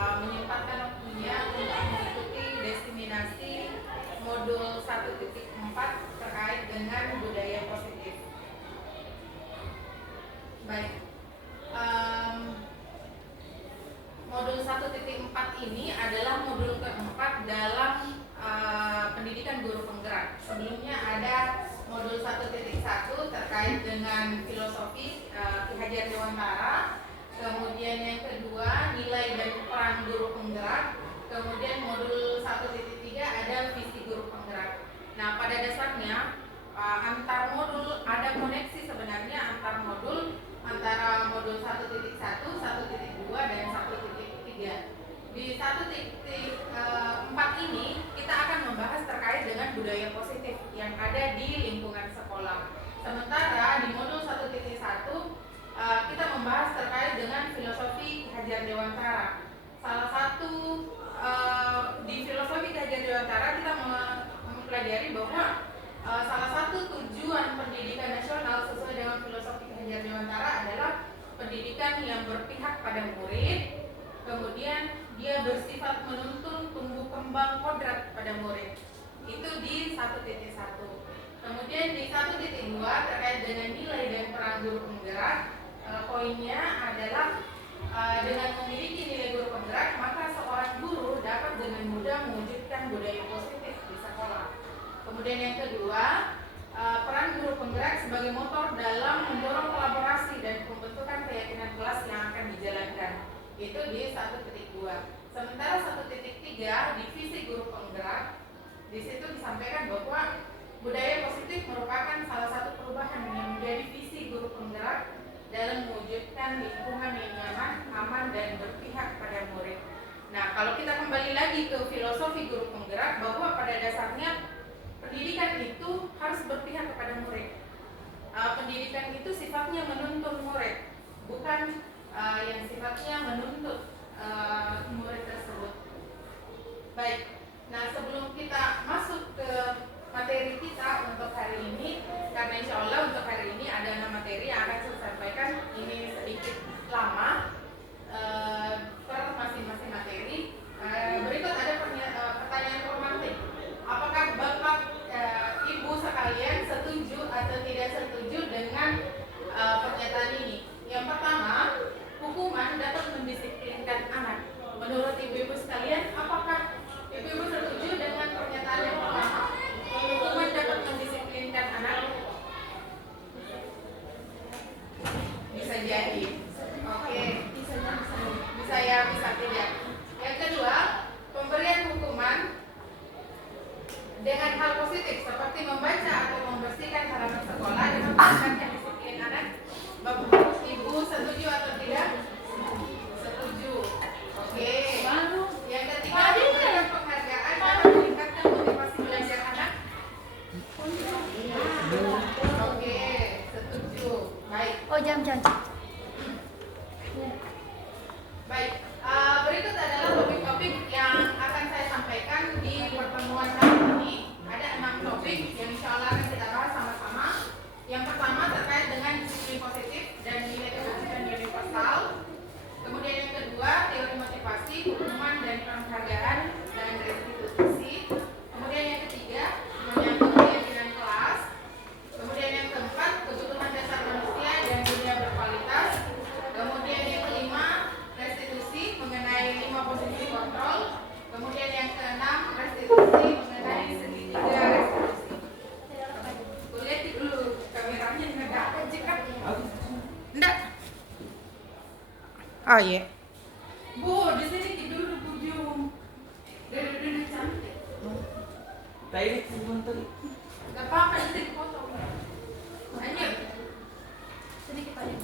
menyempatkan waktunya untuk mengikuti destinasi modul 1.4 terkait dengan budaya positif. Baik, modul 1.4 ini adalah modul keempat dalam pendidikan guru penggerak. Sebelumnya ada modul 1.1 terkait dengan filosofi Ki Hajar Dewantara. Kemudian yang kedua nilai dan peran guru penggerak. Kemudian modul 1.3 ada visi guru penggerak. Nah, pada dasarnya antar modul ada koneksi sebenarnya antar modul, antara modul 1.1, 1.2 dan 1.3. Di 1.4 ini kita akan membahas terkait dengan budaya positif yang ada di lingkungan sekolah. Sementara di modul 1.1 kita membahas terkait dengan filosofi Ki Hajar Dewantara. Salah satu di filosofi Ki Hajar Dewantara kita mempelajari bahwa salah satu tujuan pendidikan nasional sesuai dengan filosofi Ki Hajar Dewantara adalah pendidikan yang berpihak pada murid, kemudian dia bersifat menuntun tumbuh kembang kodrat pada murid. Itu di 1.1. Kemudian di 1.2 terkait dengan nilai dan peran guru penggerak, poinnya adalah dengan memiliki nilai guru penggerak, maka seorang guru dapat dengan mudah mewujudkan budaya positif di sekolah. Kemudian yang kedua, peran guru penggerak sebagai motor dalam mendorong kolaborasi dan pembentukan keyakinan kelas yang akan dijalankan. Itu di 1.2. Sementara 1.3 divisi guru penggerak, di situ disampaikan bahwa budaya positif merupakan salah satu perubahan yang menjadi visi guru penggerak dalam mewujudkan lingkungan yang nyaman, aman, dan berpihak pada murid. Nah, kalau kita kembali lagi ke filosofi guru penggerak, bahwa pada dasarnya pendidikan itu harus berpihak kepada murid. Pendidikan itu sifatnya menuntun murid, bukan yang sifatnya menuntut murid tersebut. Baik, nah sebelum kita masuk ke materi kita untuk hari ini, karena insya Allah untuk hari ini ada 6 materi yang akan saya sampaikan. Ini sedikit lama per masing-masing materi. Berikut ada pertanyaan formatif. Apakah Bapak Ibu sekalian setuju atau tidak setuju dengan pernyataan ini? Yang pertama, hukuman dapat mendisiplinkan anak. Menurut ibu-ibu sekalian, apakah ibu-ibu setuju dengan pernyataan yang pertama? Hukuman dapat mendisiplinkan anak? Bisa jadi. Oke. Bisa ya, bisa tidak. Yang kedua, pemberian hukuman dengan hal positif seperti membaca atau membersihkan halaman sekolah dengan meningkatkan disiplin anak. Bapak Ibu setuju atau tidak? Setuju. Oke. Yang ketiga, memberikan penghargaan dapat meningkatkan motivasi belajar anak. Oke, setuju. Baik. Oh, jam. Baik. Berikut adalah topik-topik yang akan saya sampaikan di pertemuan kali ini. Ada 6 topik yang insya Allah akan kita bahas sama-sama. Yang pertama terkait dengan disiplin positif dan nilai kewajiban universal. Kemudian yang kedua, teori motivasi, hukuman dan penghargaan dan restitusi. Kemudian yang ketiga, menyangkut keyakinan kelas. Kemudian yang keempat, kebutuhan dasar manusia dan dunia berkualitas. Kemudian yang kelima, restitusi mengenai 5 posisi kontrol. Kemudian yang keenam, restitusi mengenai segitiga restitusi. Lihat dulu kameranya nggak aja kan? Enggak. Oh iya. Bu, di sini tidur Bu Jum. Duduk cantik. Tadi sebentar. Gak apa-apa, nanti dipotong. Lanjut. Sedikit aja.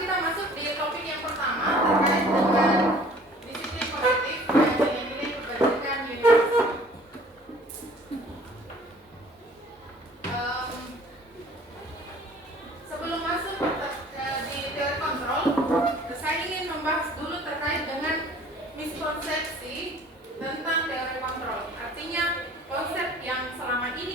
Kita masuk di topik yang pertama terkait dengan disiplin positif dan nilai-nilai kebajikan universal. Sebelum masuk di teori kontrol, saya ingin membahas dulu terkait dengan miskonsepsi tentang teori kontrol. Artinya konsep yang selama ini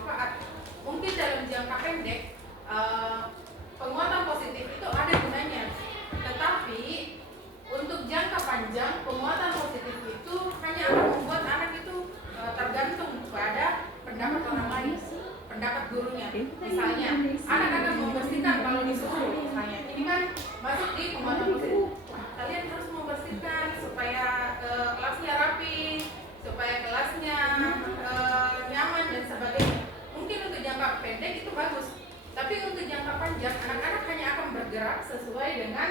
bermanfaat. Mungkin dalam jangka pendek penguatan positif itu ada gunanya, tetapi untuk jangka panjang penguatan positif itu hanya akan membuat anak itu tergantung pada pendapat orang lain, pendapat gurunya. Misalnya anak akan membersihkan kalau disuruh, misalnya ini kan masuk di penguatan positif. Kalian harus membersihkan supaya kelasnya rapi, supaya kelasnya nyaman dan sebagainya. Mungkin untuk jangka pendek itu bagus, tapi untuk jangka panjang anak-anak hanya akan bergerak sesuai dengan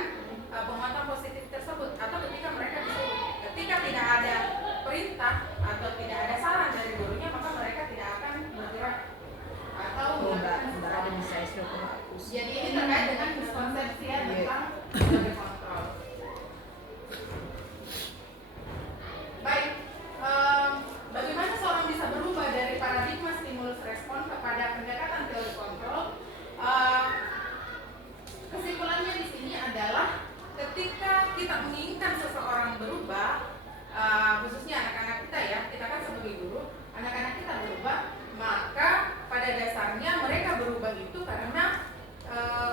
penguatan positif tersebut. Atau ketika mereka disuruh, ketika tidak ada perintah atau tidak ada saran dari gurunya, maka mereka tidak akan bergerak atau nggak ada misalnya hapus. Jadi ini terkait dengan miskonsepsi tentang budaya kontrol. Baik, bagaimana seorang bisa berubah dari paradigma stimulus respon kepada pendekatan teori kontrol? Kesimpulannya di sini adalah ketika kita menginginkan seseorang berubah, khususnya anak-anak kita ya, kita kan sebagai guru, anak-anak kita berubah, maka pada dasarnya mereka berubah itu karena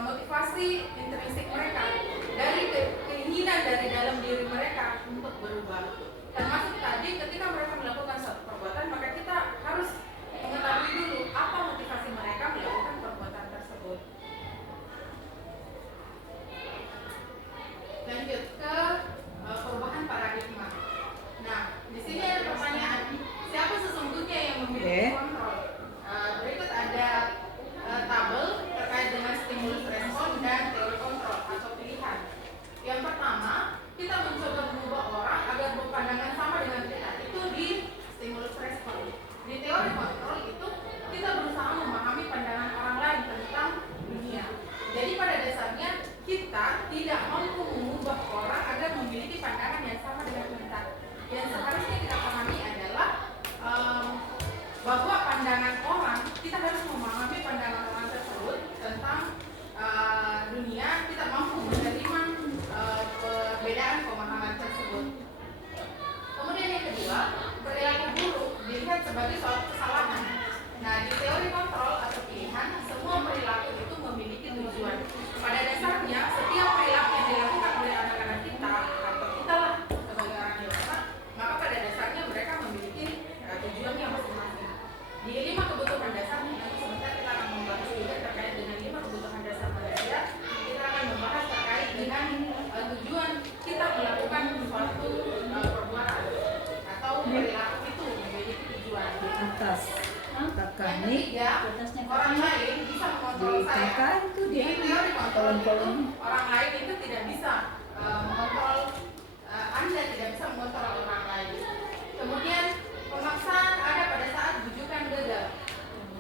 motivasi intrinsik mereka, dari keinginan dari dalam diri mereka untuk berubah. Termasuk tadi ketika mereka melakukan suatu perbuatan, maka kita harus mengetahui dulu apa motivasi mereka melakukan perbuatan tersebut. Lanjut ke perubahan paradigma. Nah, di sini ada pertanyaan, siapa sesungguhnya yang memiliki kontrol? Berikut ada tabel terkait dengan stimulus respon dan teori kontrol atau pilihan. Yang pertama, kita mencoba mengubah orang agar berpandangan sama dengan kita. Itu di stimulus respon. Di teori kontrol itu kita berusaha memahami pandangan orang lain tentang dunia. Jadi pada dasarnya kita tidak mampu mengubah orang agar memiliki pandangan yang sama dengan kita. Yang seharusnya kita pahami adalah bahwa pandangan orang, kita harus memahami pandangan orang tersebut tentang dunia. Kita mampu menerima perbedaan pemahaman tersebut. Kemudian yang kedua, perilaku buruk dilihat sebagai suatu kesalahan. Nah, di teori kontrol atau pilihan, semua perilaku itu memiliki tujuan. Pada dasarnya, setiap perilaku yang dilakukan oleh anak-anak kita atau kita lah sebagai orang dewasa, maka pada dasarnya mereka memiliki tujuannya masing-masing. Di 5 kebutuhan dasar, nanti sebentar kita akan membahas juga terkait dengan 5 kebutuhan dasar manusia. Kita akan membahas terkait dengan tujuan kita melakukan suatu perbuatan atau perilaku itu memiliki tujuan. Atas Yang ketiga, orang lain bisa mengontrol di saya. kakak itu Di dia teori kontrol itu, kolom-kolom. orang lain itu tidak bisa mengontrol Anda, tidak bisa mengontrol orang lain. Kemudian pemaksaan ada pada saat bujukan gagal.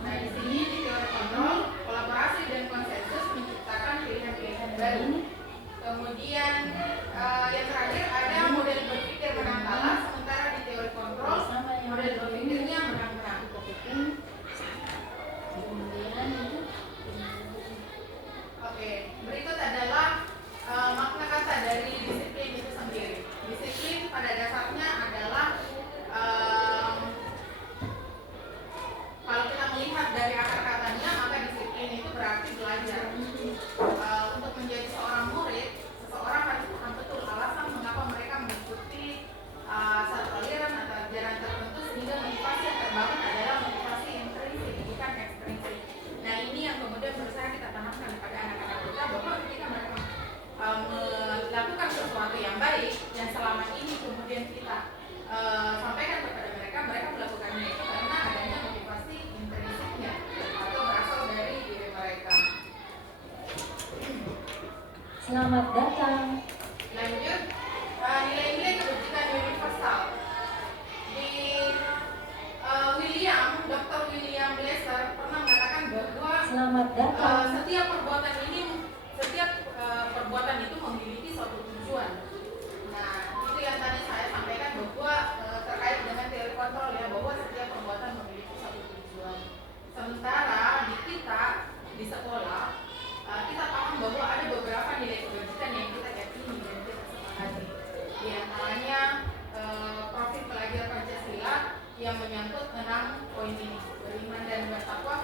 Nah, di sini di teori kontrol, kolaborasi dan konsensus menciptakan pilihan-pilihan baru. Kemudian yang terakhir ada model berpikir menang kalah, sementara di teori kontrol model berpikirnya menang-menang. Oke, berikut adalah makna kata dari disiplin itu sendiri. Disiplin pada dasarnya adalah kalau kita melihat dari akar katanya, maka disiplin itu berarti belajar. Untuk menjadi seorang murid, seseorang harus paham betul alasan mengapa mereka mengikuti satu aliran atau ajaran tertentu, sehingga motivasi yang terbangun adalah motivasi intrinsik, bukan ekstrinsik. Nah, ini yang kemudian berusaha kita tanamkan kepada anak-anak kita, bahwa ketika mereka melakukan sesuatu yang baik, yang selama ini kemudian kita sampaikan kepada mereka, mereka melakukannya itu karena adanya motivasi intrinsiknya atau berasal dari diri mereka. Selamat datang. Lanjut, nilai-nilai kebajikan universal. Di Dr. William Glasser pernah mengatakan bahwa Selamat datang. setiap perbuatan itu memiliki suatu tujuan. Nah, itu yang tadi saya sampaikan bahwa terkait dengan teori kontrol ya, bahwa setiap perbuatan memiliki suatu tujuan. Sementara di kita di sekolah kita paham bahwa ada beberapa nilai kebajikan yang kita yakini dan kita sepakati. Di antaranya profil pelajar Pancasila yang menyangkut 6 poin ini: beriman dan bertakwa,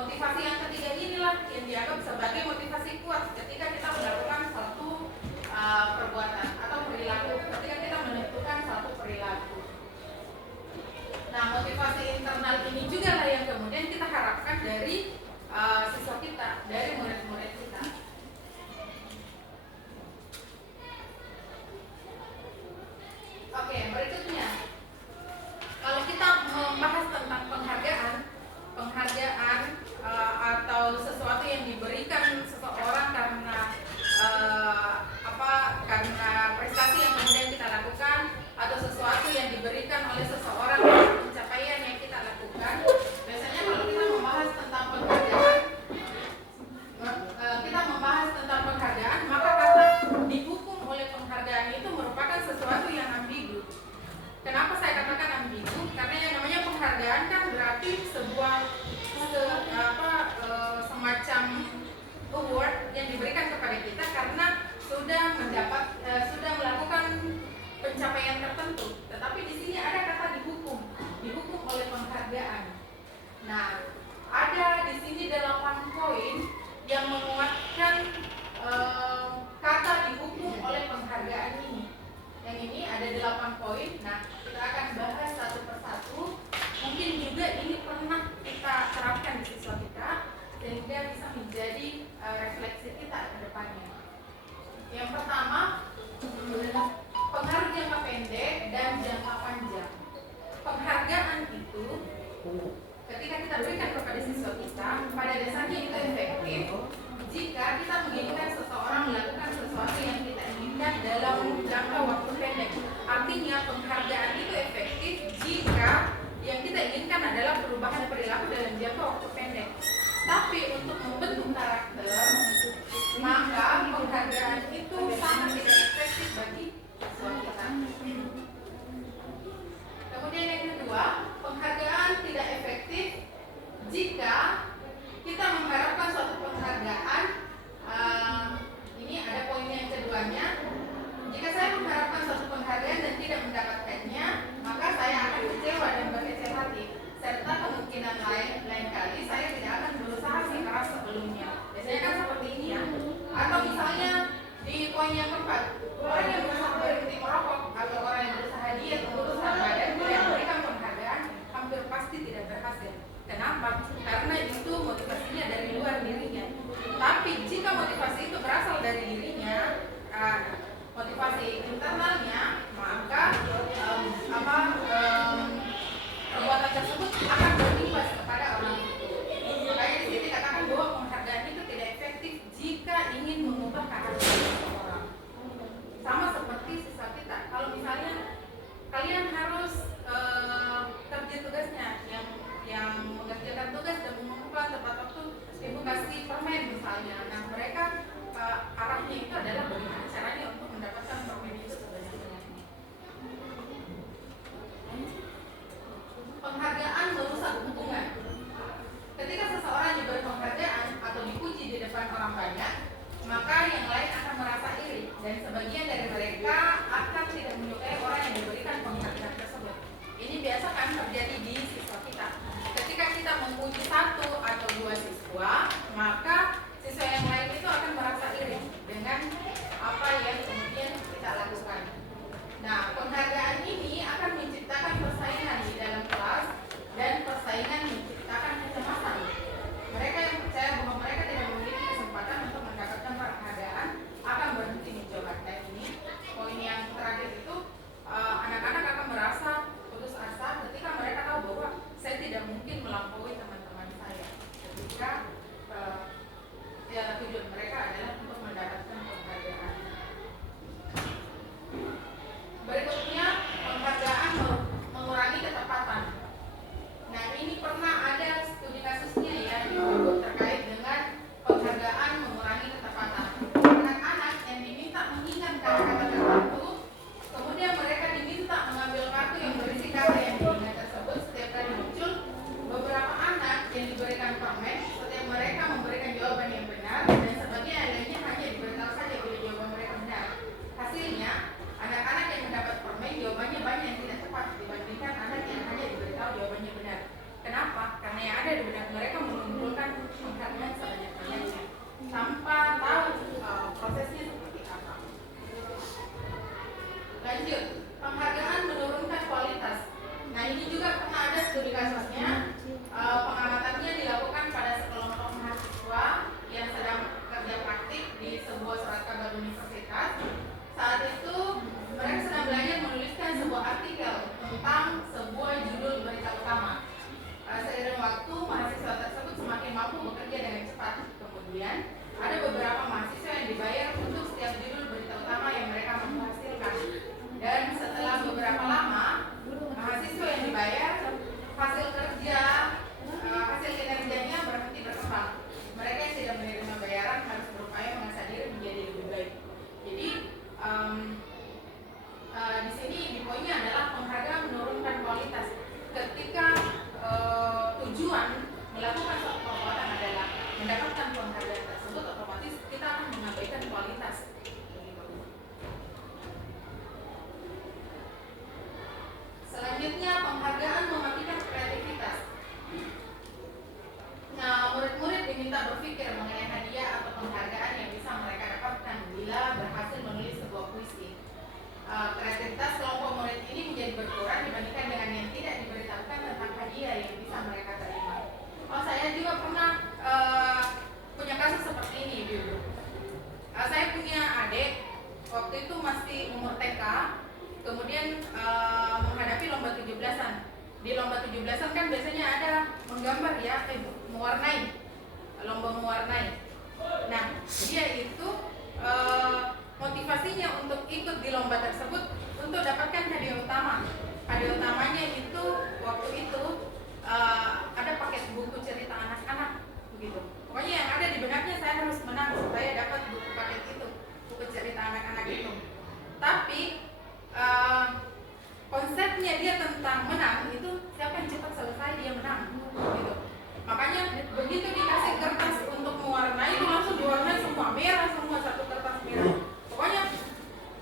motivasi yang ketiga inilah yang dianggap sebagai motivasi kuat ketika kita melakukan suatu perbuatan atau perilaku, ketika kita menentukan suatu perilaku. Nah, motivasi internal ini juga lah yang kemudian kita harapkan dari siswa kita, dari murid-murid kita. Oke, berikutnya, kalau kita membahas tentang penghargaan atau sesuatu yang diberikan seseorang karena karena prestasi yang kemudian kita lakukan, atau sesuatu yang diberikan oleh seseorang karena pencapaian yang kita lakukan. Biasanya kalau kita membahas tentang penghargaan, maka kata dihukum oleh penghargaan itu merupakan sesuatu yang ambigu. Kenapa saya katakan ambigu? Karena yang namanya penghargaan kan berarti sebuah semacam award yang diberikan kepada kita karena sudah melakukan pencapaian tertentu. Tetapi di sini ada kata dihukum oleh penghargaan. Nah, ada di sini 8 poin yang menguatkan kata dihukum oleh penghargaan ini. Yang ini ada 8 poin. Nah, kita akan bahas satu persatu. Mungkin juga ini pernah kita terapkan di siswa kita sehingga bisa menjadi refleksi kita ke depannya. Yang pertama, pengaruh jangka pendek dan jangka panjang. Penghargaan itu ketika kita berikan kepada siswa kita, pada dasarnya itu efektif jika kita menginginkan seseorang melakukan sesuatu yang kita inginkan dalam jangka waktu pendek. Artinya penghargaan itu efektif jika yang kita inginkan adalah perubahan perilaku dalam jangka waktu pendek. Tapi untuk membentuk karakter, maka penghargaan itu sangat tidak efektif bagi siswa kita. Kemudian yang kedua, penghargaan tidak efektif jika kita mengharapkan suatu penghargaan. Ini ada poin yang keduanya. Jika saya mengharapkan suatu penghargaan dan tidak mendapatkannya, maka saya akan kecewa dan berkecil hati. Serta kemungkinan lain kali saya tidak akan berusaha sekeras sebelumnya. Biasanya kan seperti ini ya. Atau misalnya di poin yang keempat, orang yang berusaha berhenti merokok atau orang yang berusaha diet menguruskan badan yang memberikan penghargaan hampir pasti tidak berhasil. Kenapa? Karena itu motivasinya dari luar dirinya. Tapi jika motivasi itu berasal dari dirinya, motivasi internalnya, maka perbuatan tersebut akan berimbas kepada orang itu. Makanya di sini dikatakan bahwa penghargaan itu tidak efektif jika ingin mengubah karakter seseorang. Sama seperti siswa kita. Kalau misalnya kalian harus kerja tugasnya yang mengerjakan tugas dan mengumpulkan tepat waktu, ibu kasih permen misalnya. Nah, mereka arahnya itu adalah bagaimana caranya untuk mendapatkan permen itu sebanyak-banyaknya. Penghargaan merusak hubungan. Ketika seseorang diberi penghargaan atau dipuji di depan orang banyak, maka yang lain akan merasa iri dan sebagian dari mereka akan tidak menyukai orang yang diberikan penghargaan tersebut. Ini biasa kan terjadi di siswa kita. Ketika kita memuji 1 atau 2 siswa, maka siswa yang lain itu akan merasa iri dengan apa yang kemudian kita lakukan. Nah, penghargaan ini akan menciptakan persaingan di dalam kelas dan persaingan menciptakan kecemasan. Mereka yang percaya bahwa mereka tidak memiliki kesempatan untuk mendapatkan penghargaan akan berhenti mencoba. Dan ini poin yang terakhir itu, anak-anak akan merasa putus asa ketika mereka tahu bahwa saya tidak mungkin melampaui teman-teman saya ketika tujuan mereka adalah untuk mendapatkan penghargaan. Berikutnya, penghargaan mengurangi ketepatan. Nah, ini pernah ada studi kasusnya ya di buku terkait dengan penghargaan mengurangi ketepatan. Anak-anak yang diminta mengingat kata-kata tertentu, kemudian mereka diminta mengambil kartu yang berisi kata yang diingat tersebut setiap kali muncul. Beberapa anak yang diberikan permen, setiap bekerja dengan cepat. Kemudian ada beberapa mahasiswa yang dibayar untuk setiap judul berita utama yang mereka menghasilkan. Dan setelah beberapa lama, mahasiswa yang dibayar hasil kinerjanya berhenti berkembang. Mereka yang tidak menerima bayaran harus berupaya mengasah diri menjadi lebih baik. Jadi di sini di poinnya adalah penghargaan menurunkan kualitas. Ketika tujuan melakukan suatu perbuatan adalah mendapatkan penghargaan tersebut, otomatis kita akan mengabaikan kualitas. Selanjutnya, penghargaan mematikan kreativitas. Nah, murid-murid diminta berpikir mengenai hadiah atau penghargaan yang bisa mereka dapatkan bila berhasil menulis sebuah puisi. Kreativitas kelompok murid ini menjadi berkurang dibandingkan dengan yang tidak diberitahukan tentang hadiah yang bisa mereka terima. Oh, saya juga pernah punya kasus seperti ini dulu. Saya punya adik, waktu itu masih umur TK, kemudian menghadapi lomba 17-an. Di lomba 17-an kan biasanya ada menggambar ya, mewarnai, lomba mewarnai. Nah, dia itu motivasinya untuk ikut di lomba tersebut untuk dapatkan hadiah utama. Hadiah utamanya itu waktu itu ada paket buku cerita anak-anak begitu. Pokoknya yang ada di benaknya saya harus menang supaya dapat buku paket itu, buku cerita anak-anak itu. Tapi konsepnya dia tentang menang itu siapa yang cepat selesai dia menang gitu. Makanya begitu dikasih kertas untuk mewarnai itu langsung diwarnai semua merah, semua satu kertas merah. Pokoknya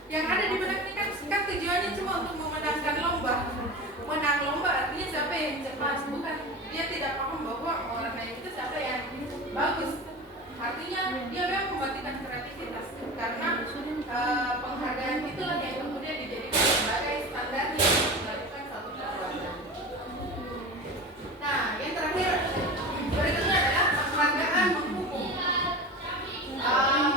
yang ada di benaknya kan tujuannya cuma untuk memenangkan lomba. Menang lomba artinya siapa yang cepat, bukan dia tidak paham bahwa mewarnai itu siapa yang bagus. Artinya dia memang mematikan kreativitas karena penghargaan itulah yang kemudian dijadikan sebagai standar yang melakukan satu perbuatan. Nah, yang terakhir berikutnya adalah penghargaan menghukum.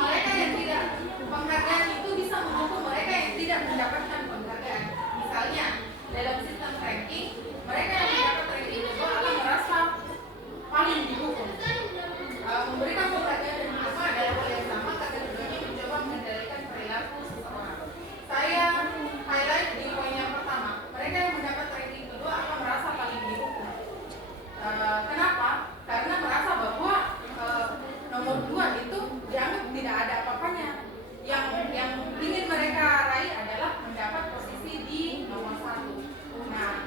Mereka yang tidak, penghargaan itu bisa menghukum mereka yang tidak mendapatkan penghargaan. Misalnya dalam sistem ranking, mereka yang mendapat ranking kedua akan merasa paling dihukum. Memberikan penghargaan dan hukuman adalah hal yang sama karena keduanya mencoba mengendalikan perilaku seseorang. Saya highlight di poin yang pertama, mereka yang mendapat ranking kedua akan merasa paling dihukum. Kenapa? Karena merasa bahwa nomor 2 itu dianggap tidak ada apa-apanya. Yang ingin mereka raih adalah mendapat posisi di nomor 1. Nah,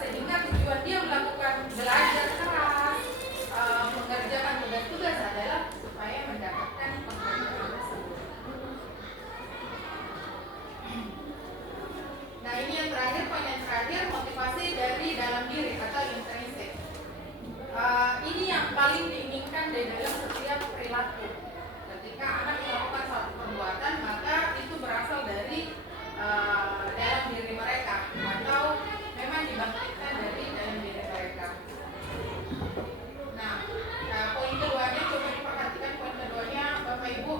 sehingga tujuan dia melakukan belajar keras, mengerjakan tugas-tugas adalah supaya mendapatkan penghargaan tersebut. Nah, ini yang terakhir, poin yang terakhir, motivasi dari dalam diri atau intrinsik. Ini yang paling diinginkan dari dalam setiap perilaku. Ketika anak melakukan suatu perbuatan, maka itu berasal dari dalam diri mereka atau memang dibangkitkan dari dalam diri mereka. Nah, poin keduanya coba diperhatikan, poin keduanya Bapak Ibu,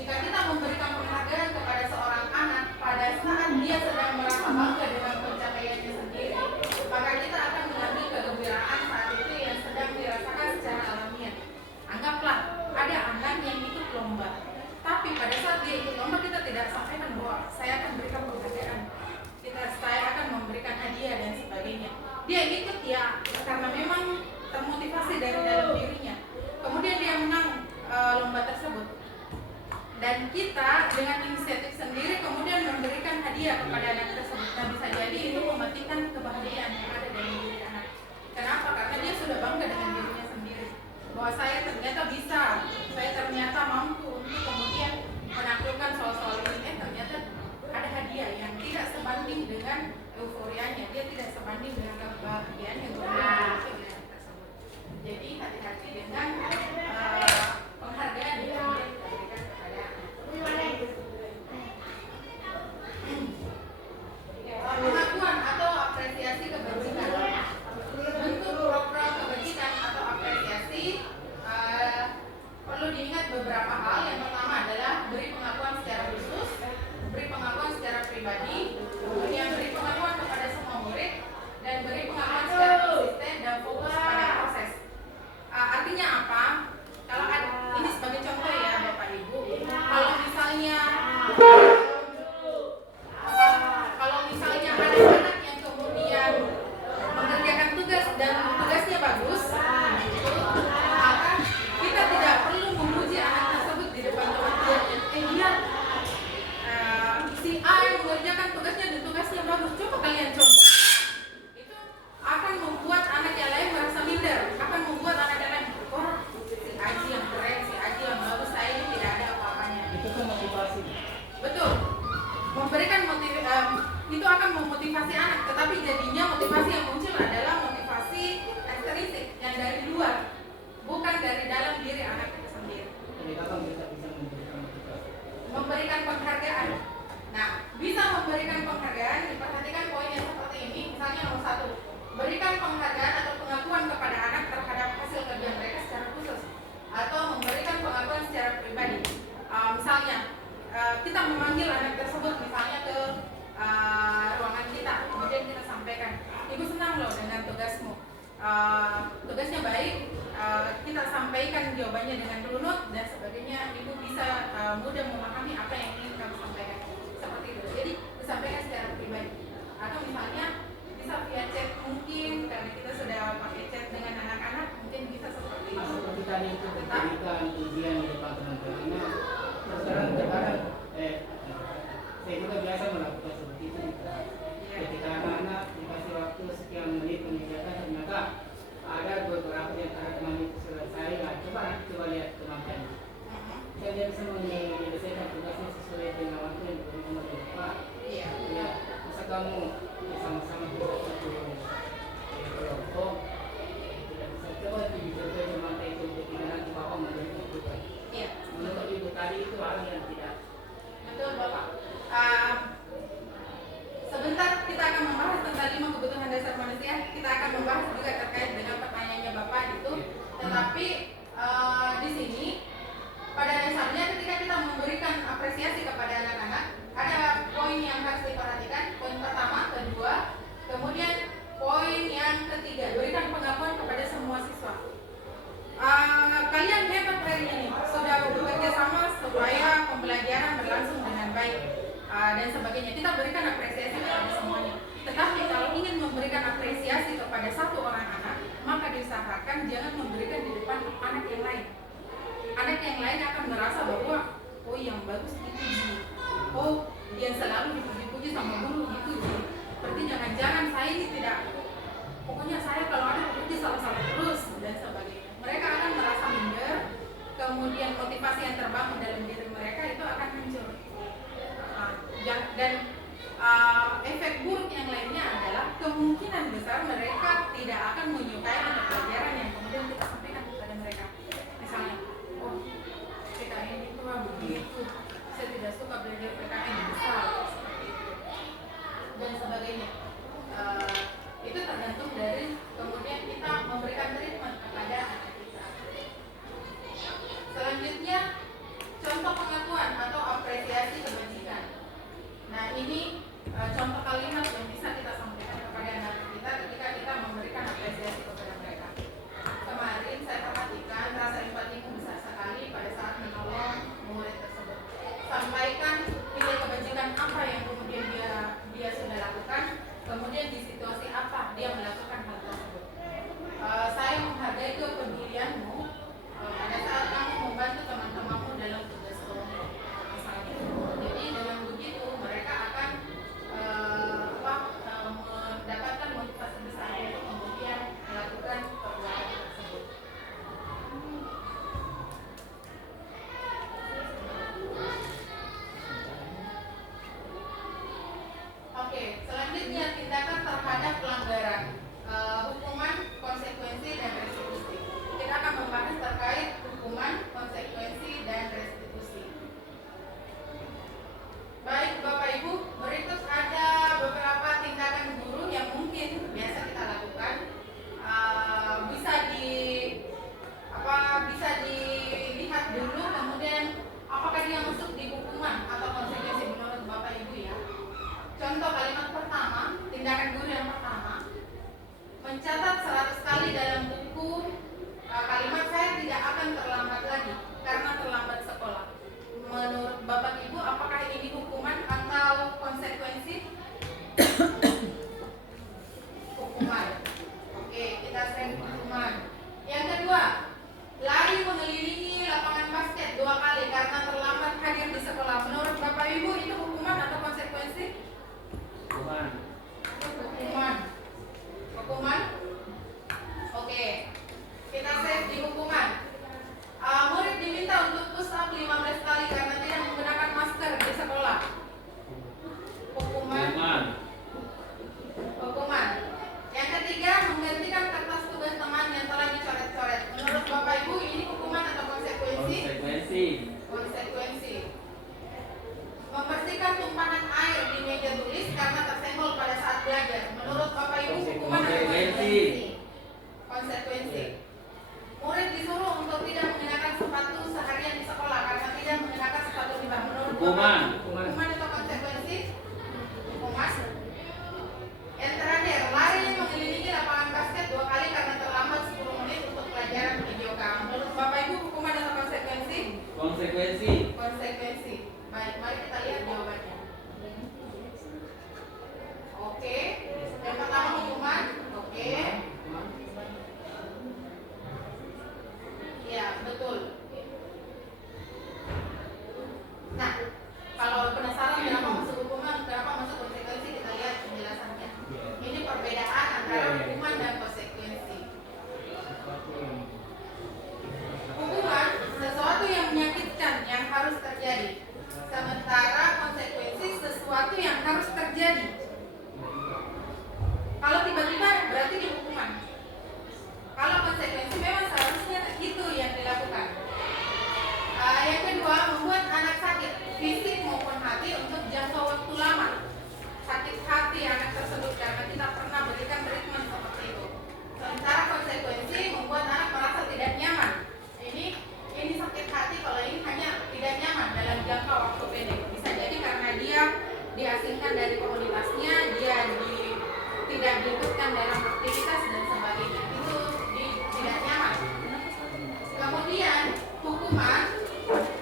jika kita memberikan penghargaan kepada seorang anak pada saat dia sedang merasa bangga dengan pencapaiannya sendiri, maka kita akan mengambil kegembiraan saat itu yang sedang dirasakan secara alamiah. Anggaplah ada anak yang ikut lomba, tapi pada saat dia ikut lomba kita tidak sampaikan bahwa saya akan berikan penghargaan, saya akan memberikan hadiah dan sebagainya. Dia ikut ya karena memang termotivasi dari dalam dirinya. Kemudian dia menang lomba tersebut. Dan kita dengan inisiatif sendiri kemudian memberikan hadiah kepada anak tersebut. Nah, bisa jadi itu mematikan kebahagiaan yang ada dalam diri anak. Kenapa? Karena dia sudah bangga dengan dirinya sendiri. Bahwa saya ternyata bisa, saya ternyata mampu untuk kemudian menaklukkan soal-soal ini. Ternyata ada hadiah yang tidak sebanding dengan euforianya. Dia tidak sebanding dengan kebahagiaan yang dimiliki oleh anak tersebut. Jadi hati-hati dengan penghargaan yang kita berikan kepada anak. Pengakuan atau apresiasi kebajikan. Bentuk program kebajikan atau apresiasi perlu diingat beberapa hal. Yang pertama adalah beri pengakuan secara khusus, beri pengakuan secara pribadi, kemudian beri pengakuan kepada semua murid, dan beri pengakuan secara konsisten dan fokus pada proses. Artinya jawabannya dengan runut dan sebagainya, ibu bisa mudah memahami apa yang ingin kami sampaikan. Seperti itu. Jadi disampaikan secara pribadi. Atau misalnya bisa via chat mungkin, karena kita sudah pakai chat dengan anak-anak, mungkin bisa seperti itu. Seperti tadi itu pendidikan ujian di depan teman-teman. Sekarang saya juga biasa melakukan seperti itu. Ketika anak-anak dikasih waktu sekian menit mengerjakan, ternyata ada beberapa yang teman itu selesai. Nah, coba lihat kemampuan. Saya dia bisa menyelesaikan tugasnya sesuai dengan waktu yang diberikan oleh Bapak. Iya. Ya, masa kamu sama-sama bisa satu kelompok, tidak bisa coba dicoba memantau itu untuk tidak nanti Bapak menjadi tugas. Iya. Menurut ibu tadi itu hal yang tidak. Betul Bapak. Sebentar kita akan membahas tentang 5 kebutuhan dasar manusia. Kita akan membahas juga terkait dengan pertanyaannya Bapak itu. Tetapi di sini pada dasarnya ketika kita memberikan apresiasi kepada anak-anak, ada poin yang harus diperhatikan. Poin pertama, kedua, kemudian poin yang ketiga, berikan pengakuan kepada semua siswa. Kalian hebat hari ini, sudah bekerja sama supaya pembelajaran berlangsung dengan baik dan sebagainya. Kita berikan apresiasi kepada semuanya. Tetapi kalau ingin memberikan apresiasi kepada satu orang anak, maka diusahakan jangan memberikan di depan anak yang lain. Anak yang lain akan merasa bahwa oh yang bagus dipuji, oh yang selalu dipuji-puji sama guru itu. Berarti jangan-jangan saya ini tidak, pokoknya saya kalau ada dipuji salah-salah terus dan sebagainya. Mereka akan merasa minder, kemudian motivasi yang terbangun dalam diri mereka itu akan hancur. Dan efek buruk yang lainnya adalah kemungkinan besar mereka tidak akan menyukai mata pelajaran yang kemudian kita sampaikan kepada mereka. Misalnya, oh PKN itu begitu, saya tidak suka belajar PKN besar dan sebagainya. Itu tergantung dari kemudian kita memberikan treatment kepada anak kita. Selanjutnya, contoh pengakuan atau apresiasi kebajikan. Nah ini contoh kalimat yang bisa kita sampaikan kepada anak kita ketika kita memberikan apresiasi kepada mereka. Kemarin saya perhatikan rasa empatimu besar sekali pada saat menolong murid tersebut. Sampaikan nilai kebajikan apa yang kemudian dia sudah lakukan, kemudian di situasi apa dia melakukan hal tersebut. Saya menghargai kepedulianmu pada saat kamu membantu teman-temanmu dalam tugas kelompok misalnya. Jadi dengan begitu mereka akan mendapatkan motivasi besar untuk kemudian melakukan perbuatan tersebut. Oke, selanjutnya tindakan terhadap pelanggaran, hukuman, konsekuensi, dan restitusi. Kita akan membahas terkait hukuman, konsekuensi, dan restitusi. Baik Bapak Ibu, berikut ada beberapa tindakan guru yang mungkin biasa kita lakukan. Bisa dilihat dulu, kemudian apakah dia masuk di hukuman atau konsekuensi menurut Bapak Ibu ya. Contoh kalimat pertama, tindakan guru yang pertama, mencatat 100 kali dalam buku kalimat saya tidak akan terlambat lagi karena terlambat sekolah. Menurut Bapak Ibu, apakah ini hukuman atau konsekuensi? Hukuman. Oke, kita sering hukuman. Yang kedua, lari mengelilingi lapangan basket 2 kali karena terlambat hadir di sekolah. Menurut Bapak Ibu itu hukuman atau konsekuensi? Hukuman. Hukuman. Hukuman. Oke. Kita save di hukuman. Murid diminta untuk push up 15 kali karena tidak menggunakan masker di sekolah. Hukuman. Hukuman. Yang ketiga, menggantikan kertas tugas teman yang telah dicoret-coret. Menurut Bapak Ibu ini hukuman atau konsekuensi? Konsekuensi. Konsekuensi. Membersihkan tumpahan air di meja tulis karena tersenggol pada saat belajar. Menurut Bapak Ibu hukuman atau konsekuensi? Konsekuensi. Murid disuruh untuk tidak menggunakan sepatu seharian di sekolah karena tidak menggunakan sepatu limbah. Menurut Hukuman. Hukuman atau konsekuensi? Hukuman. Yang terakhir, lari mengelilingi lapangan basket 2 kali karena terlambat 10 menit untuk pelajaran video. Menurut Bapak Ibu hukuman Konsekuensi. Konsekuensi. Baik, mari kita lihat jawabannya. Oke, yang pertama hukuman. Oke. Ya, betul. Nah, kalau penasaran kenapa masuk hukuman, kenapa masuk konsekuensi, kita lihat penjelasannya. Ini perbedaan antara hukuman dan konsekuensi. Hukuman sesuatu yang menyakitkan yang harus terjadi, sementara konsekuensi sesuatu yang harus terjadi. Kalau tiba-tiba berarti dihukuman. Kalau konsekuensi memang seharusnya itu yang dilakukan. Yang kedua, membuat anak sakit fisik maupun hati untuk jangka waktu lama. Sakit hati anak tersebut karena tidak pernah berikan treatment seperti itu. Sementara konsekuensi membuat anak merasa tidak nyaman. Ini sakit hati kalau ini hanya tidak nyaman dalam jangka waktu pendek. Bisa jadi karena dia diasingkan dari komunitasnya, dia tidak diikutkan dalam aktivitas dan sebagainya. Itu tidak nyaman. Kemudian hukuman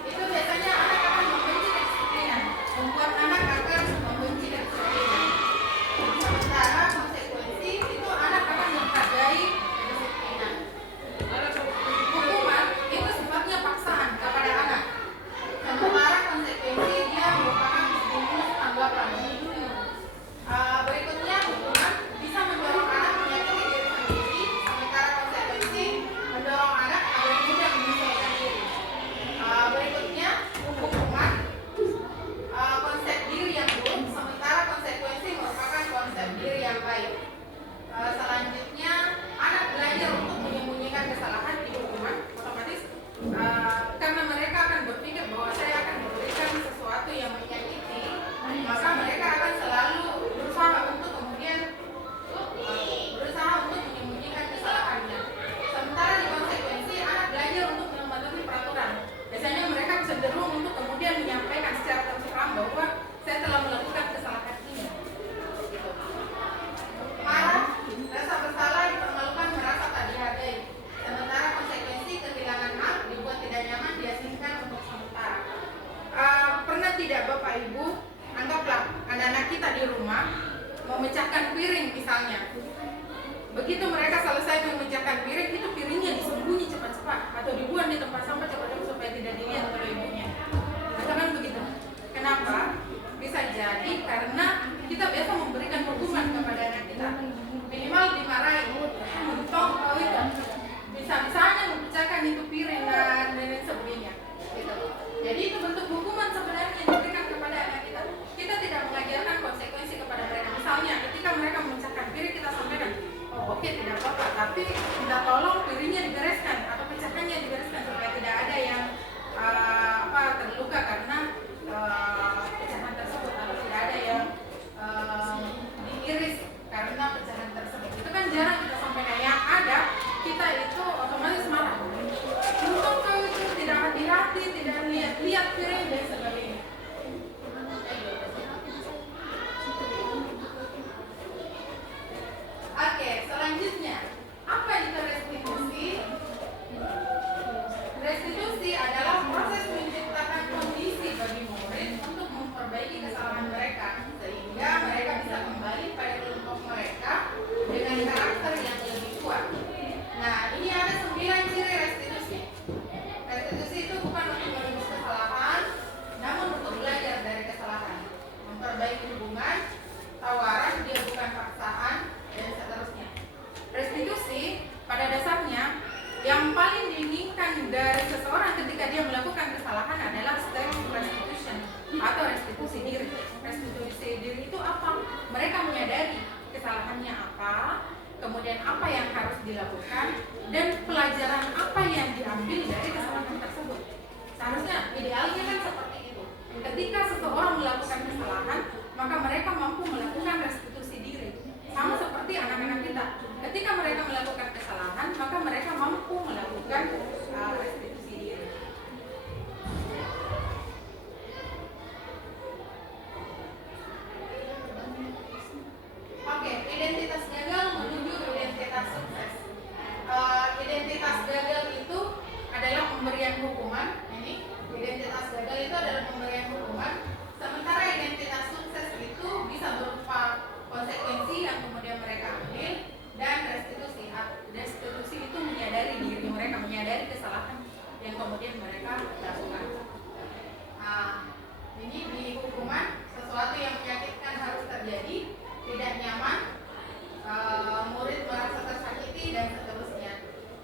itu biasanya anak akan membenci kedisiplinan, membuat anak akan membenci kedisiplinan. Sementara konsekuensi itu anak akan menghargai kedisiplinan. Hukuman itu sifatnya paksaan kepada anak, sementara konsekuensi dia merupakan stimulus tanggapan. Berikutnya hukuman bisa mendorong anak menyakiti diri sendiri, sementara konsekuensi mendorong anak agar mudah menyesuaikan diri. Berikutnya hukuman konsep diri yang buruk, sementara konsekuensi merupakan konsep diri yang baik. Selanjutnya anak belajar untuk menyembunyikan kesalahan di hukuman otomatis karena mereka akan berpikir bahwa saya akan memberikan sesuatu yang menyakiti, maka mereka akan selalu berusaha untuk menyembunyikan kesalahannya. Sementara di konsekuensi anak belajar untuk mematuhi peraturan. Biasanya mereka cenderung untuk kemudian menyampaikan secara terus terang bahwa saya telah melakukan kesalahan ini. Marah, rasa bersalah, dipermalukan, merasa tak dihargai. Sementara konsekuensi kehilangan hak, dibuat tidak nyaman, diasingkan untuk sementara. Pernah tidak Bapak Ibu, anggaplah anak-anak kita di rumah memecahkan piring misalnya. Begitu mereka selesai memecahkan piring, itu piringnya disembunyi cepat-cepat atau dibuang di tempat sampah cepat-cepat supaya tidak dilihat oleh ibunya. Atau kan begitu? Kenapa? Bisa jadi karena kita biasa memberikan hukuman kepada anak kita. Minimal dimarahi, untung itu. Bisa-bisanya memecahkan itu piring dan lain sebagainya. Gitu. Jadi itu bentuk hukuman sebenarnya yang diberikan kepada anak kita. Kita tidak mengajarkan konsekuensi kepada mereka. Misalnya ketika mereka memecahkan piring, kita sampaikan, oh oke, tidak apa-apa, tapi minta tolong piringnya dibereskan atau pecahannya dibereskan supaya tidak ada yang terluka karena pecahan tersebut, atau tidak ada yang diiris karena pecahan tersebut. Itu kan jarang kita sampaikan. Yang ada kita itu otomatis marah. Untung kau itu tidak hati-hati, tidak lihat piring dan sebagainya. Oke, selanjutnya apa itu restitusi? Restitusi adalah proses menciptakan kondisi bagi murid untuk memperbaiki kesalahan mereka sehingga mereka bisa kembali pada kelompok mereka dengan karakter yang lebih kuat. Nah, ini ada 9 ciri restitusi. Restitusi itu bukan untuk menebus kesalahan, namun untuk belajar dari kesalahan, memperbaiki hubungan, tawaran, dia bukan paksaan, dan seterusnya. Restitusi pada dasarnya yang paling diinginkan dari seseorang ketika dia melakukan kesalahan adalah self restitution atau restitusi diri. Restitusi diri itu apa? Mereka menyadari kesalahannya apa, kemudian apa yang harus dilakukan, dan pelajaran apa yang diambil dari kesalahan tersebut. Seharusnya idealnya kan seperti itu. Ketika seseorang melakukan kesalahan, maka mereka mampu melakukan restitusi diri. Sama seperti anak-anak kita. Ketika mereka melakukan kesalahan, maka mereka mampu melakukan restitusi diri. Oke, identitas gagal menuju identitas sukses. Identitas gagal itu adalah pemberian hukuman. Ini dalam pemberian hukuman. Sementara identitas sukses itu bisa berupa konsekuensi yang kemudian mereka ambil, dan restitusi. Restitusi itu menyadari diri mereka, menyadari kesalahan yang kemudian mereka lakukan. Ini di hukuman sesuatu yang menyakitkan harus terjadi, tidak nyaman, murid merasa tersakiti dan seterusnya.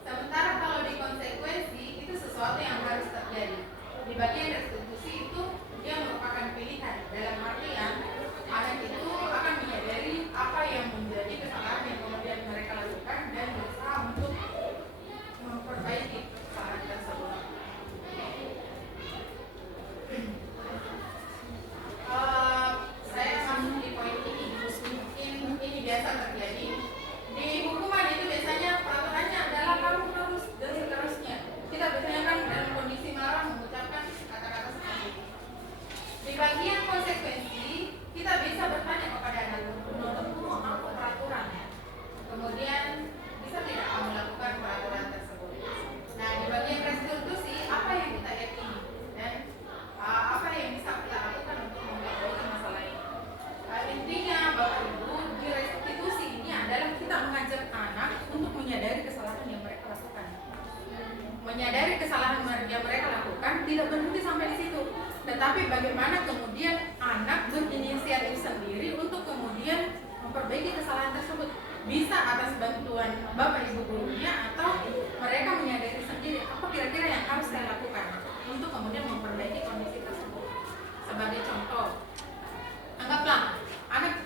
Sementara kalau di konsekuensi itu sesuatu yang harus terjadi. Di bagian restitusi itu dia merupakan pilihan, dalam artian anak itu akan menyadari apa yang menjadi kesalahan yang kemudian mereka lakukan dan berusaha untuk memperbaiki kesalahan tersebut. Saya masuk di poin ini, mungkin ini biasa terjadi di hukuman itu. Biasanya peraturannya adalah kamu harus dan seterusnya. Kita biasanya kan dalam kondisi marah mengucapkan kata-kata seperti ini. Di bagian konsekuensi kita bisa bertanya kepada anak, menurutmu apa peraturan? Kemudian bisa tidak kamu lakukan peraturan tersebut? Nah, di bagian restitusi apa yang kita yakini dan apa yang bisa kita lakukan untuk memperbaiki masalah ini? Intinya Bapak Ibu, di restitusi ini adalah kita mengajak anak untuk menyadari kesalahan yang mereka lakukan. Menyadari kesalahan yang mereka lakukan tidak berhenti sampai di situ, tetapi bagaimana kemudian anak berinisiatif sendiri untuk kemudian memperbaiki kesalahan tersebut. Bisa atas bantuan Bapak Ibu gurunya atau mereka menyadari sendiri apa kira-kira yang harus saya lakukan untuk kemudian memperbaiki kondisi tersebut. Sebagai contoh, anggaplah anak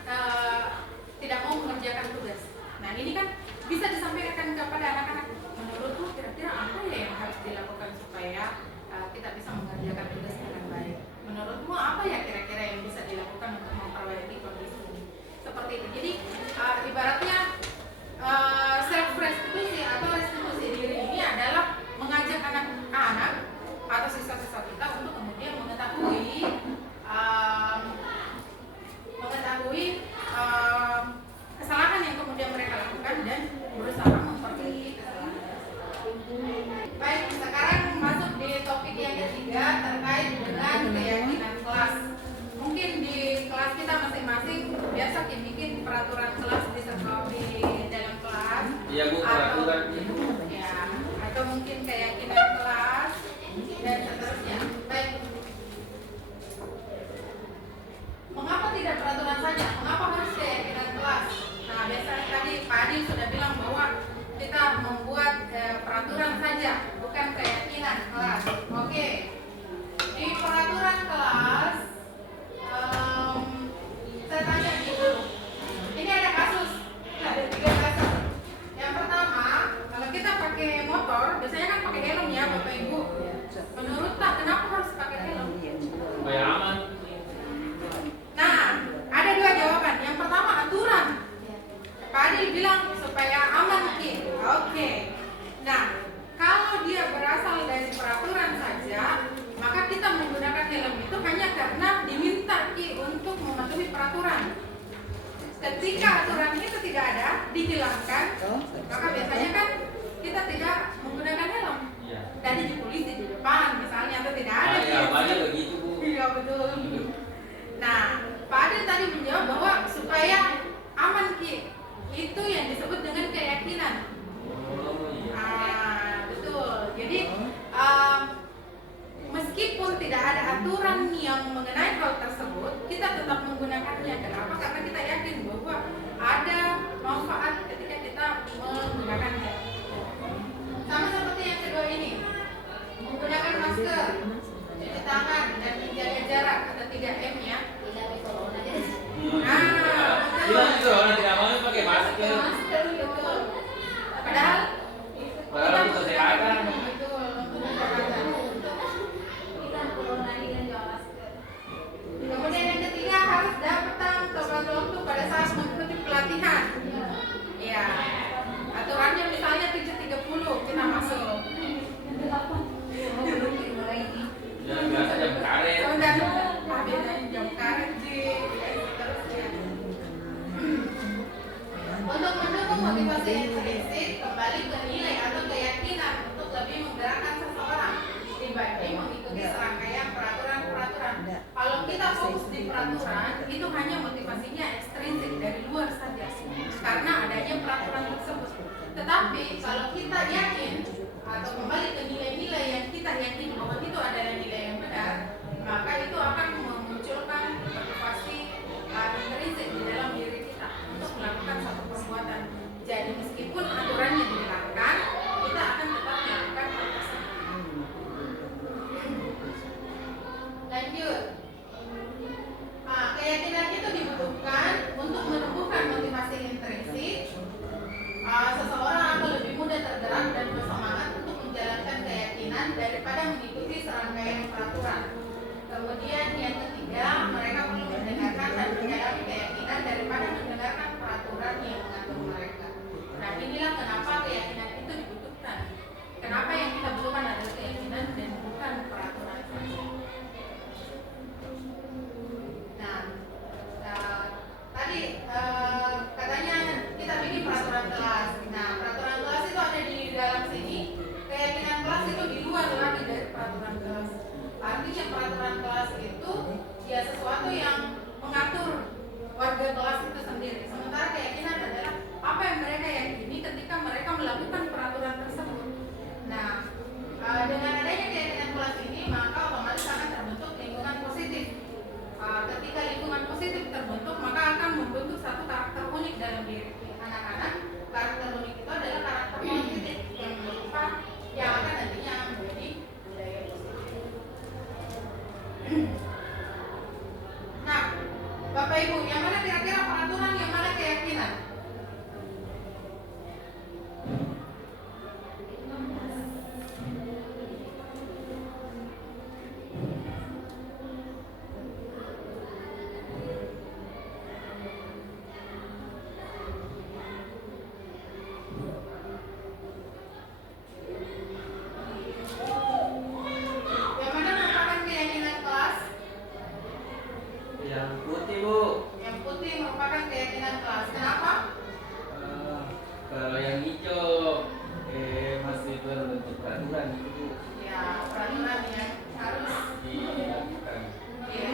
tidak mau mengerjakan tugas. Nah, ini kan bisa disampaikan kepada anak-anak. Menurutmu kira-kira apa ya yang harus dilakukan supaya kita bisa mengerjakan tugas dengan baik? Menurutmu apa ya kira-kira yang bisa dilakukan untuk memperbaiki kondisi ini? Seperti itu. Jadi ibaratnya self restitusi atau restitusi diri ini adalah mengajak anak-anak atau siswa-siswa kita untuk kemudian mengetahui kesalahan yang kemudian mereka lakukan dan berusaha memperbaiki kesalahan. Baik, sekarang masuk di topik yang ketiga terkait dengan keyakinan kelas. Mungkin di kelas kita masing-masing biasa bikin peraturan kelas di dalam kelas. Iya Bu, peraturan Ya, atau mungkin keyakinan kelas dan seterusnya. Baik. Mengapa tidak peraturan saja? Mengapa harus keyakinan kelas? Nah, biasanya tadi Pak Adi sudah bilang bahwa kita membuat peraturan saja, bukan keyakinan kelas. Oke. Di peraturan kelas, saya tanya gitu. Ini ada kasus, ada 3 kasus. Yang pertama, kalau kita pakai motor, biasanya kan pakai helm ya, Bapak Ibu. Menurut Tak, kenapa harus pakai helm? supaya aman. Nah, ada 2 jawaban. Yang pertama aturan. Pak Adil bilang supaya aman Ki. Oke. Nah, kalau dia berasal dari peraturan saja, maka kita menggunakan helm itu hanya karena diminta Ki untuk mematuhi peraturan. Ketika aturan itu tidak ada, dihilangkan, maka biasanya kan kita tidak menggunakan helm. Iya. Tadi di polisi di depan misalnya atau tidak ada. Iya, banyak begitu Bu. Iya betul. Nah, Pak Adil tadi menjawab bahwa supaya aman Ki, itu yang disebut dengan keyakinan. Oh iya. Betul. Jadi meskipun tidak ada aturan yang mengenai hal tersebut, kita tetap menggunakannya. Kenapa? Karena kita yakin bahwa ada manfaat ketika kita menggunakannya. Sama seperti yang kedua ini, menggunakan masker, cuci tangan, dan menjaga jarak atau 3M ya. Bilang juga orang tidak mau pakai masker. Masker betul. Padahal Untuk kesehatan. betul, untuk kesehatan. Kemudian yang ketiga harus datang tepat waktu pada saat mengikuti pelatihan. Ya, aturannya misalnya 7.30 kita masuk. Ya, biasa jam karet. Biasanya jam karet sih. Untuk mendukung motivasi intrinsik, kembali ke nilai atau keyakinan untuk lebih menggerakkan seseorang dibanding mengikuti serangkaian peraturan-peraturan fokus di peraturan itu hanya motivasinya ekstrinsik dari luar saja karena adanya peraturan tersebut. Tetapi kalau kita yakin atau kembali ke nilai-nilai yang kita yakini bahwa itu adalah nilai yang benar, maka itu akan memunculkan motivasi intrinsik di dalam diri kita untuk melakukan satu perbuatan. Jadi meskipun aturannya dihilangkan, kita akan tetap melakukan hal tersebut. Lanjut. Keyakinan itu dibutuhkan untuk menumbuhkan motivasi intrinsik. Seseorang akan lebih mudah tergerak dan bersemangat untuk menjalankan keyakinan daripada mengikuti serangkaian peraturan. Kemudian yang ketiga, mereka perlu mendengarkan dan menyadari keyakinan daripada mendengarkan peraturan yang mengatur mereka. Nah, inilah kenapa keyakinan itu dibutuhkan. Kenapa yang kita butuhkan adalah keyakinan dan bukan peraturan saja. Nah, tadi katanya kita bikin peraturan kelas. Nah, peraturan kelas itu ada di dalam sini. Keyakinan kelas itu di luar lagi dari peraturan kelas. Artinya peraturan kelas itu ya sesuatu yang mengatur warga kelas itu sendiri. Sementara keyakinan adalah apa yang mereka yakini ketika mereka melakukan peraturan tersebut. Nah, dengan adanya keyakinan kelas ini maka otomatis akan terbentuk lingkungan positif. Ketika lingkungan positif terbentuk, maka akan membentuk satu karakter unik dalam diri anak-anak. Karakter unik itu adalah karakter positif yang berupa yang akan nantinya menjadi budaya positif. Nah, Bapak Ibu, yang mana kira-kira peraturan, yang mana keyakinan? Yang mana merupakan keyakinan kelas? Yang putih, Bu. Yang putih merupakan keyakinan kelas. Kenapa? Kalau yang hijau masih berbentuk peraturan itu, Bu. Ya, peraturan yang harus Dilakukan. iya.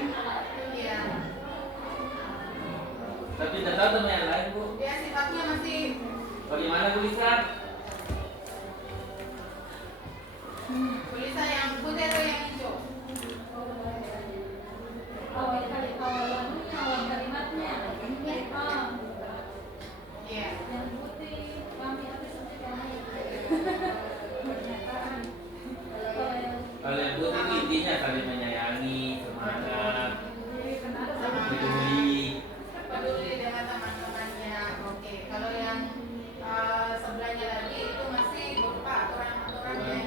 Iya. Tapi tidak tahu sama yang lain, Bu. Ya, sifatnya masih Bagaimana, Bu Lisa? tulisan yang putih atau yang hijau? Awal kalimatnya. Iya. Yang putih kami habis kami. Pernyataan. Kalau yang putih itu intinya saling menyayangi, semangat, peduli. Peduli dengan teman-temannya. Oke. Kalau yang sebelahnya lagi itu masih berupa aturan-aturan yang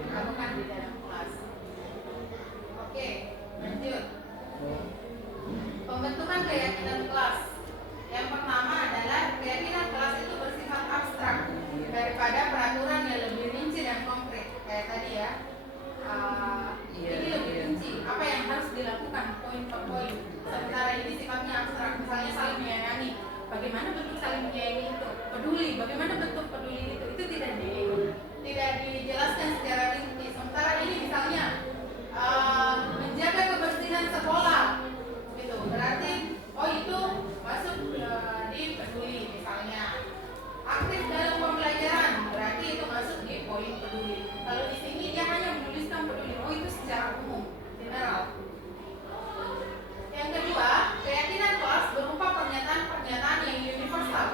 dilakukan di dalam kelas. Oke, lanjut. Pembentukan keyakinan kelas. Yang pertama adalah keyakinan kelas itu bersifat abstrak daripada peraturan yang lebih rinci dan konkret. Kayak tadi ya. Ini lebih rinci. Apa yang harus dilakukan poin per poin. Sementara ini sifatnya abstrak. Misalnya saling menyayangi. Bagaimana bentuk saling menyayangi itu? Peduli. Bagaimana bentuk peduli itu? Itu tidak dijelaskan secara rinci. Sementara ini misalnya menjaga kebersihan sekolah, gitu. Berarti itu masuk di peduli misalnya. Aktif dalam pembelajaran, berarti itu masuk di poin peduli. Kalau di sini dia hanya menuliskan peduli, itu secara umum, general. Yang kedua, keyakinan kelas berupa pernyataan-pernyataan yang universal.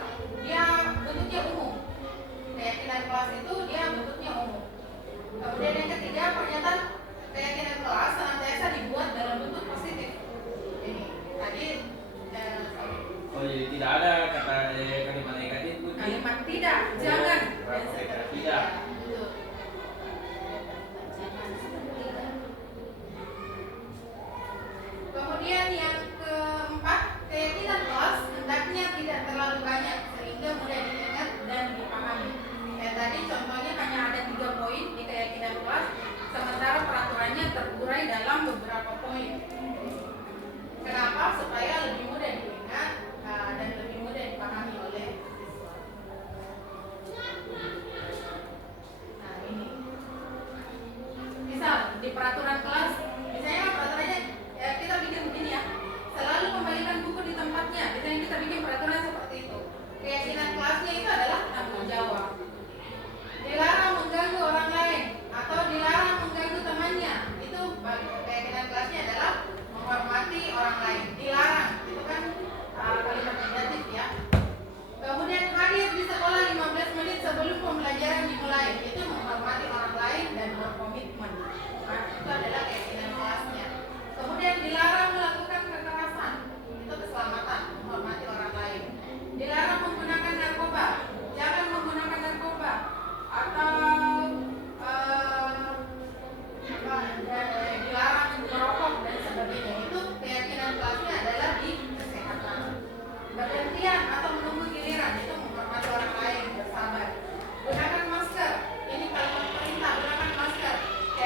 Dia bentuknya umum. Keyakinan kelas itu dia bentuknya umum. Kemudian yang ketiga, pernyataan keyakinan kelas senantiasa dibuat dalam bentuk positif. Ini tadi Oh, jadi tidak ada kata kalimat negatif, Bu. kalimat tidak, jangan. Tidak. Ya, betul. Kemudian yang keempat, keyakinan kelas hendaknya tidak terlalu banyak sehingga mudah diingat dan dipahami. Tadi contohnya hanya ada 3 poin di keyakinan kelas, sementara peraturannya terurai dalam beberapa poin. Kenapa? Supaya lebih mudah diingat dan lebih mudah dipahami oleh siswa. Nah ini, misal di peraturan kelas, misalnya peraturannya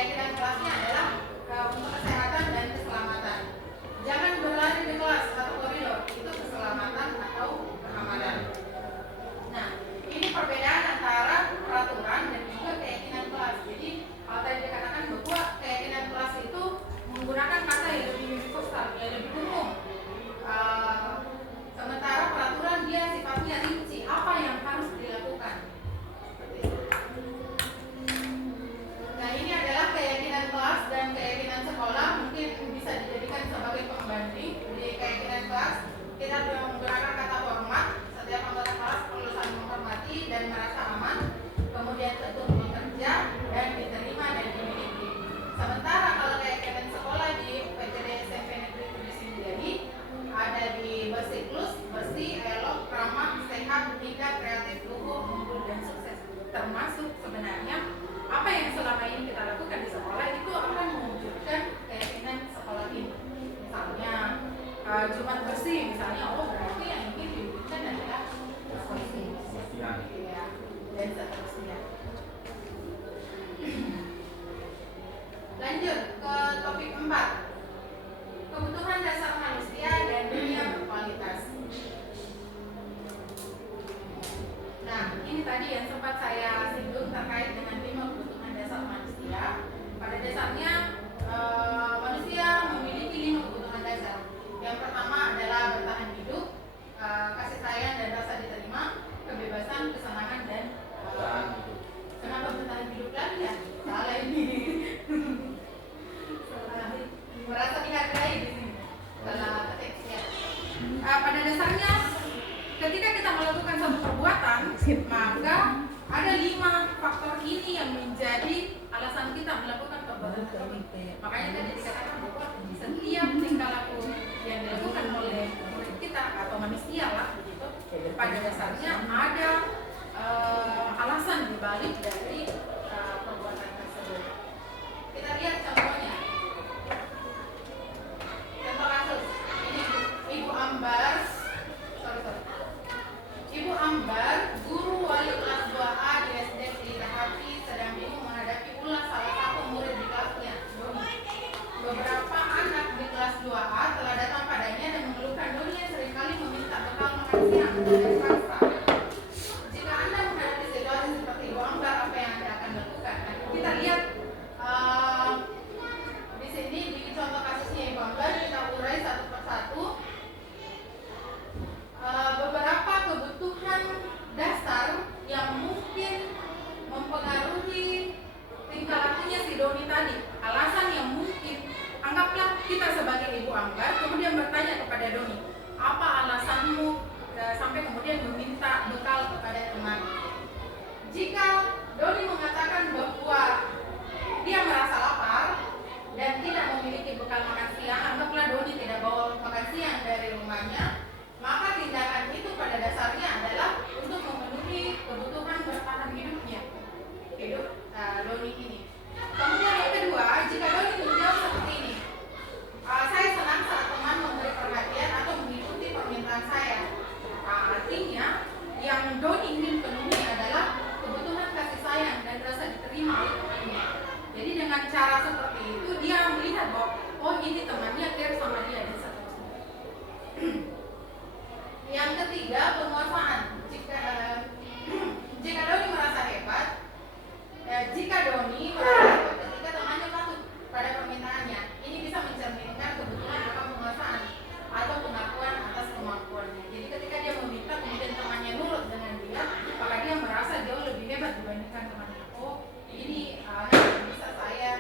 keyakinan kelasnya adalah untuk kesehatan dan keselamatan. Jangan berlari di kelas atau koridor, itu keselamatan atau keamanan. Nah, ini perbedaan antara peraturan dan juga keyakinan kelas. Jadi kalau tadi dikatakan bahwa keyakinan kelas itu menggunakan kata yang lebih universal, yang lebih umum. Sementara peraturan dia sifatnya rinci, apa yang harus dilakukan. Nah, ini adalah keyakinan kelas dan keyakinan sekolah. Mungkin bisa dijadikan sebagai pembanding. Di keyakinan kelas kita menggunakan kata hormat. Setiap anggota kelas perlu saling menghormati dan merasa aman, kemudian tentu bekerja dan diterima dan dimiliki. Sementara kalau keyakinan sekolah di PTD SMP Negeri 7 Sindiali ada di bersiklus, bersih, elok, ramah, sehat, indah, kreatif, luhur, unggul, dan sukses. Termasuk sebenarnya apa yang selama ini kita lakukan di sekolah itu akan mewujudkan keyakinan sekolah ini. Misalnya Jumat bersih, misalnya berarti yang ingin diwujudkan adalah bersih, ya, dan seterusnya. Lanjut ke topik 4, kebutuhan dasar manusia dan dunia berkualitas. Nah, ini tadi yang sempat saya singgung terkait dengan 5 kebutuhan dasar manusia. Pada dasarnya manusia memiliki 5 kebutuhan dasar. Yang pertama adalah bertahan hidup, kasih sayang dan rasa diterima, kebebasan, kesenangan, dan kenapa bertahan hidup lagi ya? Salah ini. Merasa dihargai di sini. Salah teks ya. Pada dasarnya ketika kita melakukan suatu perbuatan, maka ada 5 faktor ini yang menjadi alasan kita melakukan perbuatan tersebut. Makanya tadi dikatakan bahwa setiap tingkah laku yang dilakukan oleh murid kita atau manusia lah begitu, pada dasarnya ada alasan dibalik dari perbuatan tersebut. Kita lihat contohnya. Contoh kasus ini Ibu Ambar, Ibu Ambar, guru wali kelas 2A di SD Cidahapi sedang bingung menghadapi ulah salah satu murid di kelasnya, Doni. Beberapa anak di kelas 2A telah datang padanya dan mengeluhkan Doni yang seringkali meminta bekal makan siang dan paksa. Jika Anda menghadapi situasi seperti Ibu Ambar, apa yang Anda akan lakukan? Nah, kita lihat di sini di contoh kasusnya Ibu Ambar, kita urai satu persatu. Beberapa kebutuhan dasar yang mungkin mempengaruhi tingkah lakunya si Doni tadi. Alasan yang mungkin, anggaplah kita sebagai Ibu Ambar kemudian bertanya kepada Doni, apa alasanmu sampai kemudian meminta bekal kepada teman? Jika Doni mengatakan bahwa dia merasa lapar dan tidak memiliki bekal makan siang, anggaplah Doni tidak bawa makan siang dari rumahnya, maka tindakan itu pada dasarnya adalah untuk memenuhi kebutuhan bertahan hidupnya, Doni ini. Kemudian yang kedua, jika Doni menjawab seperti ini, saya senang saat teman memberi perhatian atau mengikuti permintaan saya. Artinya yang Doni ingin penuhi adalah kebutuhan kasih sayang dan rasa diterima oleh temannya. Jadi dengan cara seperti itu dia melihat bahwa oh ini temannya care sama dia dan seterusnya. Yang ketiga, penguasaan. Jika Doni merasa hebat, ketika temannya patuh pada permintaannya, ini bisa mencerminkan kebutuhan akan penguasaan atau pengakuan atas kemampuannya. Jadi ketika dia meminta kemudian temannya nurut dengan dia, maka dia merasa jauh lebih hebat dibandingkan temannya. Oh, ini bisa saya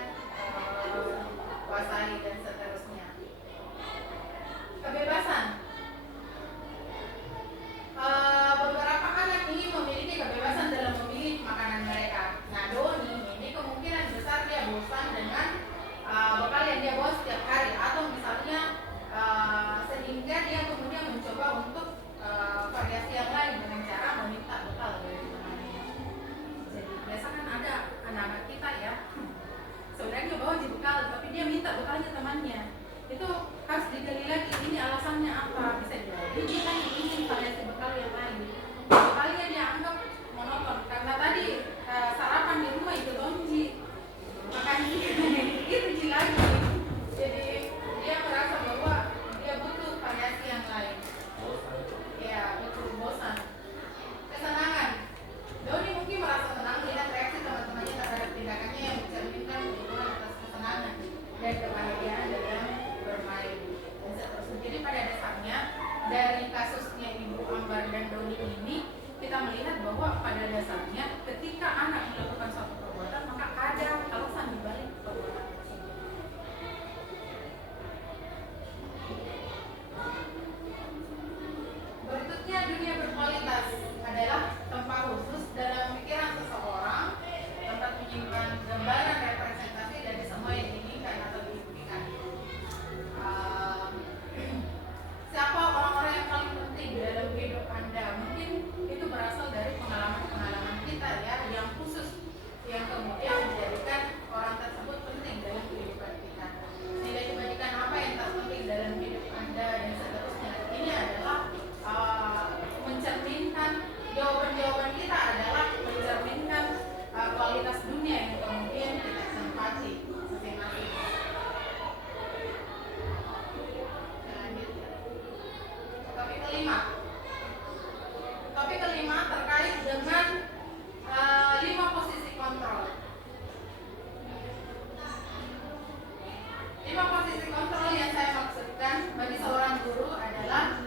Lima posisi kontrol yang saya maksudkan bagi seorang guru adalah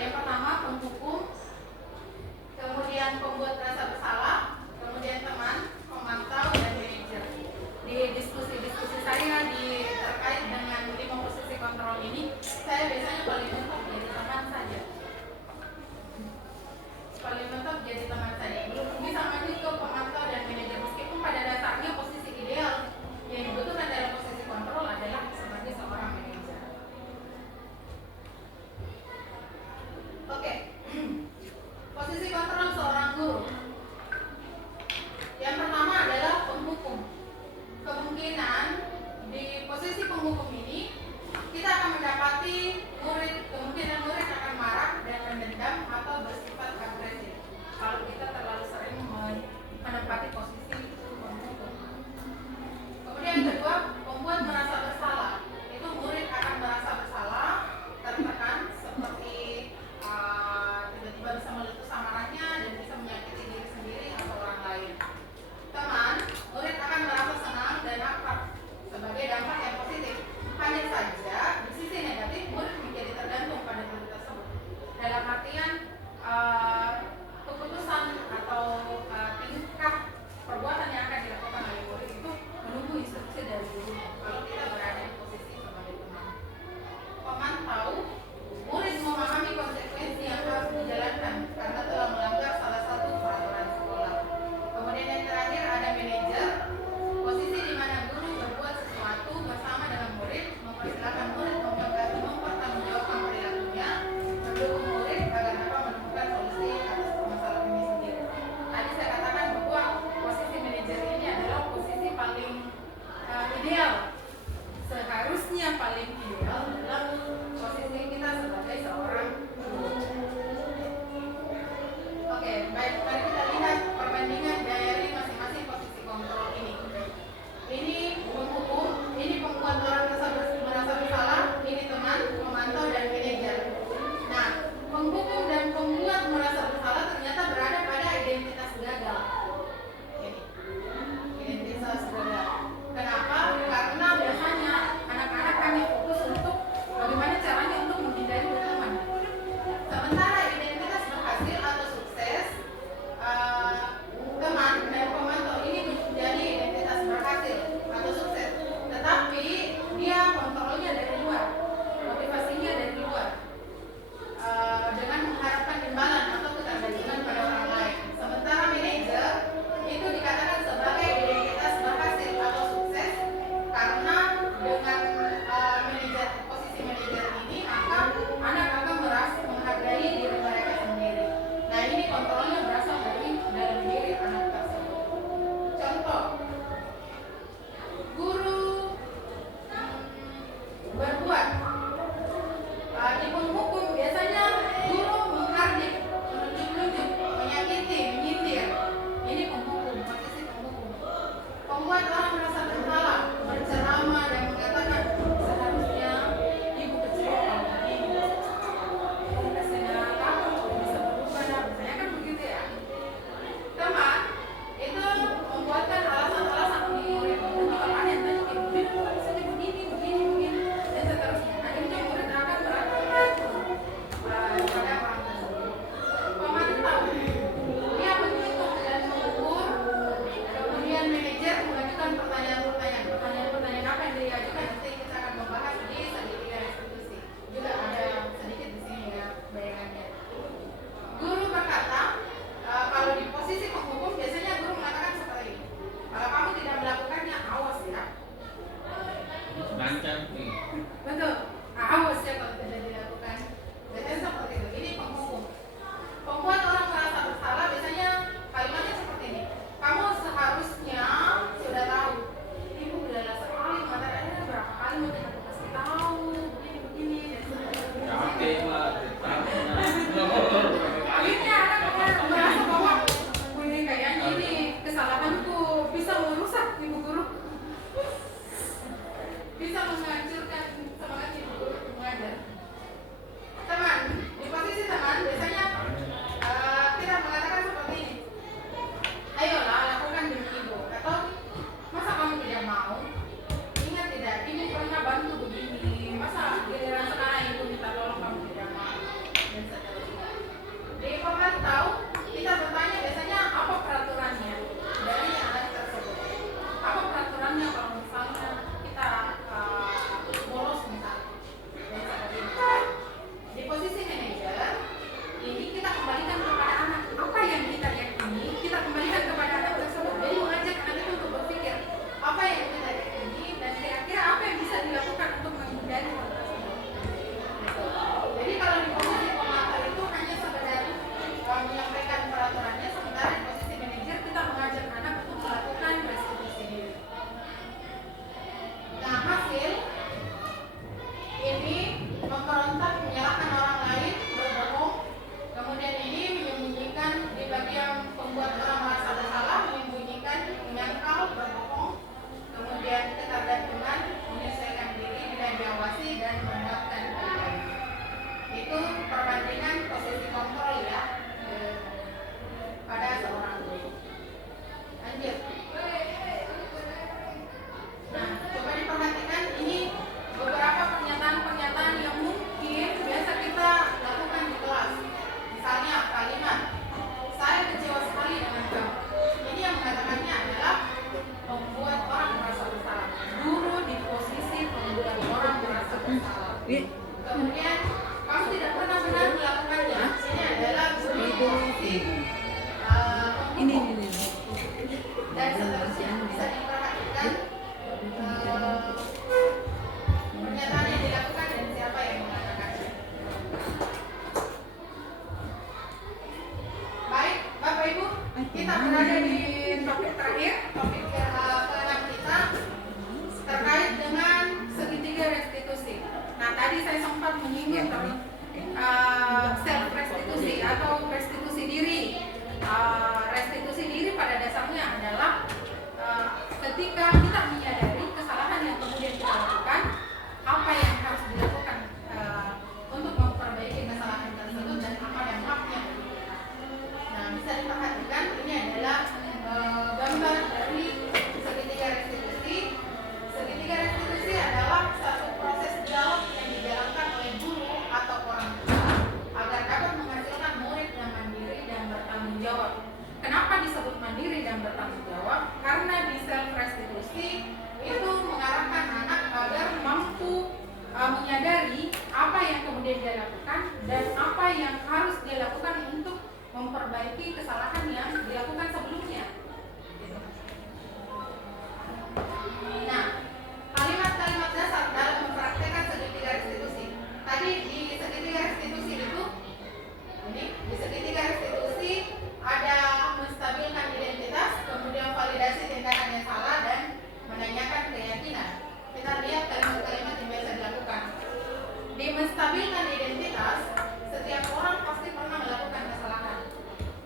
yang pertama penghukum, kemudian pembuat rasa bersalah, kemudian teman, pemantau, dan manajer. Di diskusi-diskusi saya terkait dengan lima posisi kontrol ini, saya biasanya paling mentok jadi teman saja. Paling mentok jadi teman saja. Belum bisa maju ke pemantau dan manajer, meskipun pada dasarnya posisi ideal yang dibutuhkan dalam posisi kontrol adalah sebagai seorang manajer. Oke. Posisi kontrol seorang guru. Yang pertama adalah penghukum. Kemungkinan di posisi penghukum ini kita akan mendapati kemungkinan murid akan marah dan mendendam atau bersifat agresif kalau kita terlalu sering menempati posisi penghukum. Kemudian yang kedua, pembuat merasa bersalah. Itu murid akan merasa bersalah, tertekan seperti tiba-tiba bisa meletus amarahnya dan bisa menyakiti diri sendiri atau orang lain. Teman, murid akan merasa senang dan akrab sebagai dampak yang positif. Hanya saja di sisi negatif murid menjadi tergantung pada guru tersebut. Dalam artian keputusan atau tingkah perbuatan yang akan dilakukan oleh murid itu menunggu instruksi dari guru. Kalau kita berada di posisi sebagai teman, pemantau, murid memahami konsekuensi yang harus dijalankan karena telah melanggar salah satu peraturan sekolah. Kemudian yang terakhir ada manajer, posisi di mana guru berbuat sesuatu bersama dengan murid, mempersilahkan murid mempertanggungjawabkan perilakunya, mendukung murid agar dapat menemukan solusi atas permasalahan ini sendiri. Tadi saya katakan bahwa posisi manajer ini adalah posisi paling ideal, seharusnya paling ideal dalam posisi kita sebagai seorang guru. Oke, baik, mari kita lihat perbandingan dari masing-masing posisi kontrol ini. Ini penghukum, ini pembuat orang merasa bersalah, ini teman, pemantau, dan manajer. Nah, penghukum dan pembuat merasa bersalah ternyata berada pada identitas gagal. Ini, identitas gagal. Kenapa? Karena biasanya anak-anak kami fokus untuk bagaimana caranya untuk menghindari berteman. Sementara identitas berhasil atau sukses, teman dan pemantau ini menjadi identitas berhasil atau sukses, tetapi dia kontrolnya dari luar, motivasinya dari luar, dengan mengharapkan imbalan atau ketergantungan pada orang lain. Sementara manajer itu dikatakan sebagai identitas berhasil atau sukses karena dengan posisi manajer ini maka anak akan merasa menghargai diri mereka sendiri. Nah, ini kontrolnya berasal dari dalam diri anak tersebut. Contoh, guru berbuat di penghukum biasanya guru menghardik, menunjuk-nunjuk, menyakiti, menyindir. Ini penghukum, posisi penghukum. Pembuat orang merasa bersalah, berceramah dan mengatakan seharusnya ibu kecil kalau begini. Biasanya kamu bisa berubah, biasanya kan begitu ya. Teman itu membuatkan alasan-alasan di murid untuk kalian tanya begini, misalnya begini, dan seterusnya. Akhirnya murid akan berangkat pada orang tersebut. Pemantau, dia menghitung dan mengukur. Kemudian manajer mengajukan pertanyaan-pertanyaan apa yang diajukan, nanti kita akan membahas di segitiga restitusi. Juga ada sedikit di sini ya bayangannya. Guru berkata, kalau di posisi penghukum biasanya guru mengatakan seperti ini. Kalau kamu tidak melakukannya, awas ya. Lancar nih. Betul, awas ya kalau tidak dilakukan. Biasanya seperti itu. Ini penghukum. Pembuat orang merasa bersalah biasanya kalimatnya seperti ini. Kamu seharusnya sudah tahu. Ibu udah sekali mengatakan berapa kali mau aku kasih tahu begini dan seterusnya. Capek mah, Akhirnya anak merasa bahwa ini kayaknya ini kesalahanku bisa merusak ibu guru, bisa menghancurkan semangat ibu Kemudian kamu tidak pernah benar melakukannya. Ini adalah bullying positif. Ini. Dan seterusnya bisa diperhatikan pernyataan yang dilakukan dan siapa yang mengatakannya. Baik, Bapak Ibu, kita berada di topik terakhir, topik ke-6 kita terkait dengan segitiga restitusi. Nah, tadi saya sempat menyinggung self restitusi atau restitusi diri. Restitusi diri pada dasarnya adalah ketika kita menyadari kesalahan yang kemudian kita lakukan, apa yang harus dilakukan untuk memperbaiki kesalahan tersebut dan apa yang haknya. Nah, bisa diperhatikan ini adalah gambar dari segitiga restitusi. Segitiga restitusi adalah satu proses dialog yang dijalankan oleh guru atau orang tua agar dapat menghasilkan murid yang mandiri dan bertanggung jawab. Kenapa disebut mandiri dan bertanggung jawab? Karena di self restitusi itu mengarahkan anak agar mampu menyadari apa yang kemudian dia lakukan dan apa yang harus dia lakukan untuk memperbaiki kesalahan yang dilakukan sebelumnya. Nah, kalimat-kalimat dasar dalam mempraktekkan segitiga restitusi. Tadi di segitiga restitusi itu, ini di segitiga restitusi ada menstabilkan identitas, kemudian validasi tindakan yang salah dan menanyakan keyakinan. Kita lihat kalimat-kalimat yang biasa dilakukan. Di menstabilkan identitas, setiap orang pasti pernah melakukan kesalahan.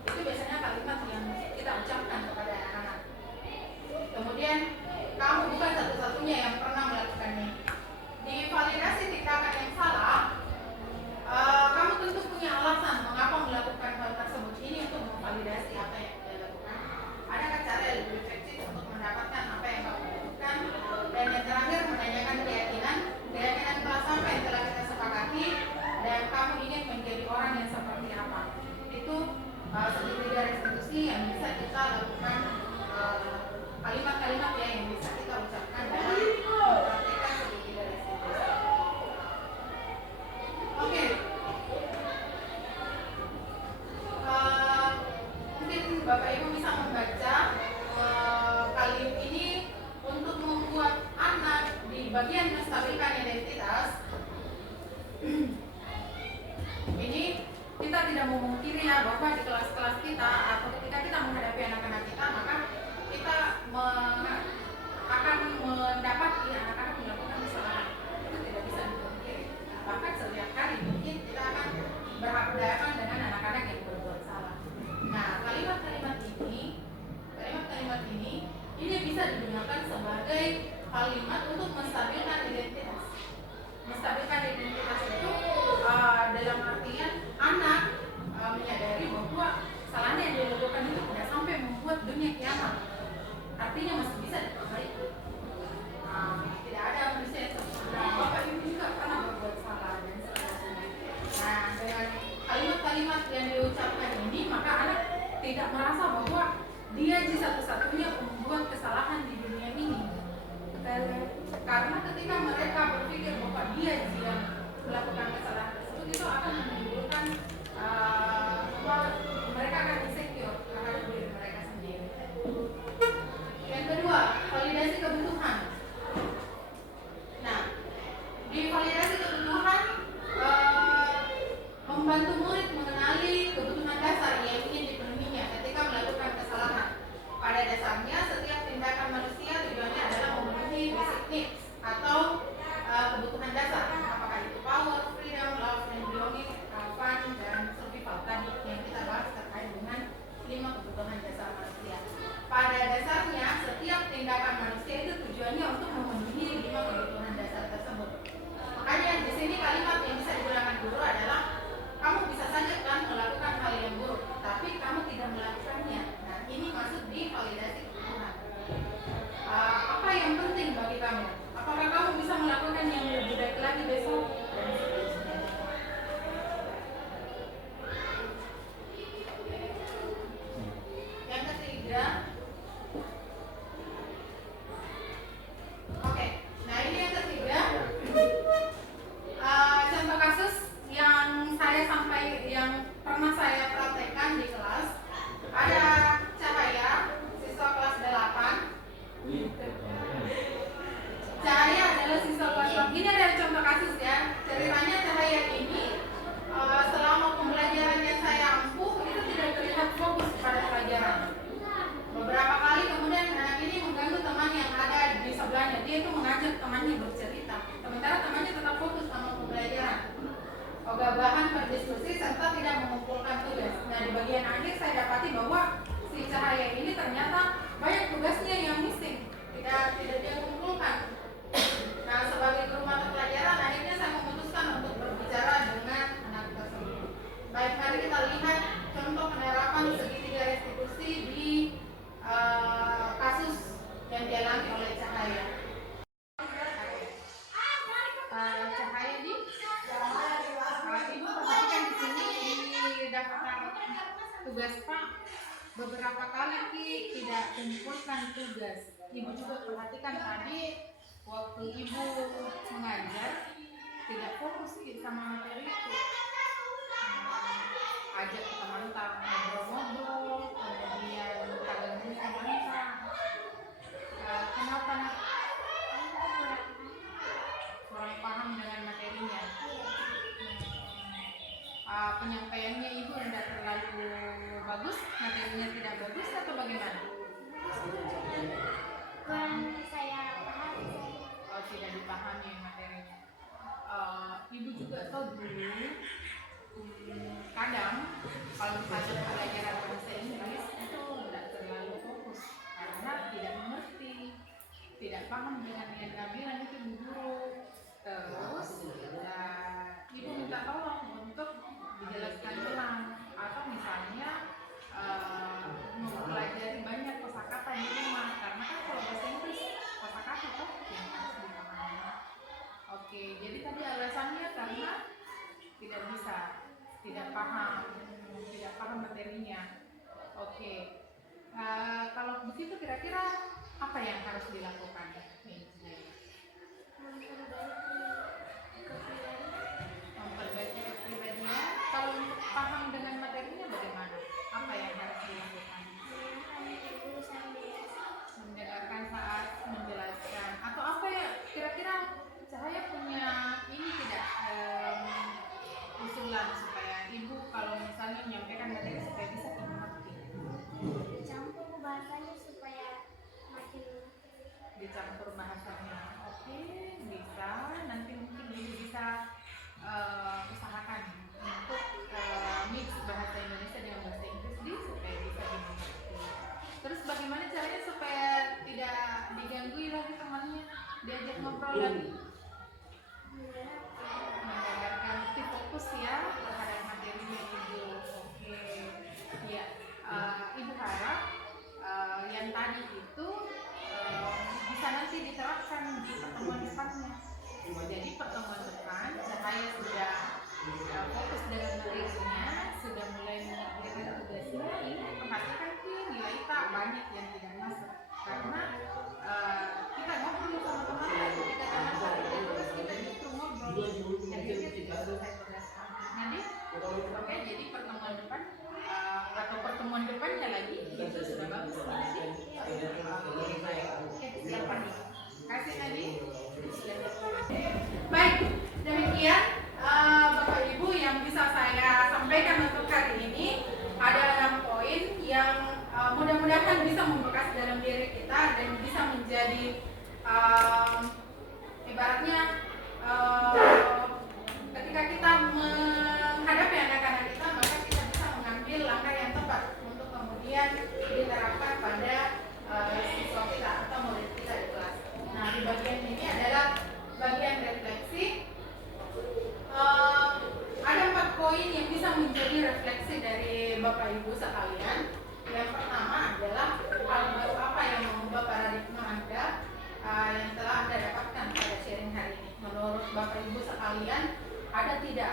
Itu biasanya kalimat yang kita ucapkan kepada anak-anak. Kemudian kamu bukan satu-satunya yang pernah melakukannya. Di validasi tindakan yang salah, kamu tentu punya alasan mengapa melakukan hal tersebut. Ini untuk memvalidasi apa yang kita lakukan. Adakah cara yang lebih efektif untuk mendapatkan apa yang kamu lakukan? Dan yang terakhir menanyakan keyakinan. Keyakinan telah sampai yang telah kita sepakati dan kamu ingin menjadi orang yang seperti apa. Itu segitiga restitusi yang bisa kita lakukan, kalimat-kalimat yang bisa kita ucapkan dalam mempraktikkan segitiga restitusi. Oke. Mungkin Bapak Ibu bisa membaca kali ini untuk membuat anak di bagian menstabilkan identitas. Ini kita tidak memungkiri ya bahwa di kelas-kelas kita atau ketika kita menghadapi anak-anak kita, maka kita akan mendapati anak-anak melakukan kesalahan. Itu tidak bisa dipungkiri. Bahkan setiap hari mungkin kita akan berhadapan dengan anak-anak yang berbuat salah. Nah, kalimat-kalimat ini bisa digunakan sebagai kalimat untuk menstabilkan identitas. Menstabilkan identitas itu dalam artian anak menyadari bahwa kesalahan yang dilakukan itu tidak sampai membuat dunia kiamat. Artinya masih bisa diperbaiki. Tidak ada manusia yang sempurna. Bapak Ibu juga pernah berbuat salah dan seterusnya. Nah, dengan kalimat-kalimat yang diucapkan ini, maka anak tidak merasa bahwa dia satu-satunya membuat kesalahan di dunia ini. Karena ketika mereka berpikir bahwa dia yang melakukan kesalahan tersebut, itu akan menimbulkan mereka akan insecure akan diri mereka sendiri. Yang kedua, temannya bercerita, sementara temannya tetap fokus sama pembelajaran. Ogah bahan berdiskusi serta tidak mengumpulkan tugas. Nah, di bagian akhir saya dapati bahwa si Cahaya ini ternyata banyak tugasnya yang missing, tidak dia kumpulkan. Nah, sebagai guru mata pelajaran, akhirnya saya memutuskan untuk berbicara dengan anak tersebut. Baik, mari kita lihat contoh penerapan segitiga restitusi di kasus yang dialami oleh Cahaya. Cahaya di Ibu perhatikan di sini di daftar tugas Pak, beberapa kali tidak kumpulkan tugas. Ibu juga perhatikan tadi waktu Ibu mengajar tidak fokus sama materi itu. Ajak teman-teman ngobrol-ngobrol, kemudian kalian teman-teman. Kenapa nak? Kurang paham dengan materinya. Penyampaiannya Ibu tidak terlalu bagus, materinya tidak bagus atau bagaimana? Saya paham. Oh, tidak dipahami materinya. Ibu juga tahu dulu kadang kalau misalnya pelajaran bahasa Inggris itu tidak terlalu fokus karena tidak mengerti, tidak paham dengan yang bilang itu guru. Terus Ibu minta tolong untuk dijelaskan ulang atau misalnya mempelajari banyak kosakata di rumah, karena kan kalau bahasa Inggris kosakata toh yang harus dipahami. Oke, jadi tadi alasannya karena tidak paham materinya. Oke, kalau begitu kira-kira apa yang harus dilakukan? Memperbaiki kepribadian. Kalau untuk paham dengan materinya bagaimana? Apa yang harus dilakukan? Mendengarkan saat menjelaskan. Atau apa ya? Kira-kira Cahaya punya ini tidak usulan supaya Ibu kalau misalnya menyampaikan materi supaya bisa dimengerti? Campur bahasanya supaya makin Dicampur bahasanya. Oke, bisa. Nanti mungkin Ibu bisa usahakan untuk mix bahasa Indonesia dengan bahasa Inggris supaya bisa dimengerti. Terus bagaimana caranya supaya tidak diganggu lagi temannya, diajak ngobrol lagi? Mendengarkan, lebih fokus ya terhadap materinya Ibu. Oke, ya. Ibu harap yang tadi itu bisa nanti diterapkan di pertemuan depannya. Jadi pertemuan depan Cahaya sudah fokus dengan materinya, sudah mulai mengerjakan tugasnya. Ini perhatikan sih nilai tak banyak yang tidak masuk karena kita ngobrol sama teman ketika teman kita terus kita justru ngobrol akhirnya tidak selesai tugas kami. Oke, jadi pertemuan depan atau pertemuan depannya lagi itu sudah bagus tadi. Oke, siapa nih? Kasih tadi. Baik, demikian Bapak Ibu yang bisa saya sampaikan untuk hari ini. Ada 6 poin yang mudah-mudahan bisa membekas dalam diri kita dan bisa menjadi ibaratnya ketika kita menghadapi anak-anak kita, maka kita bisa mengambil langkah yang tepat untuk kemudian diterapkan pada siswa kita atau murid kita di kelas. Nah, di bagian ini adalah bagian refleksi. Ada 4 poin yang bisa menjadi refleksi dari Bapak Ibu sekalian. Yang pertama adalah hal baru apa yang mengubah paradigma Anda yang telah Anda dapatkan pada sharing hari ini. Menurut Bapak Ibu sekalian, ada tidak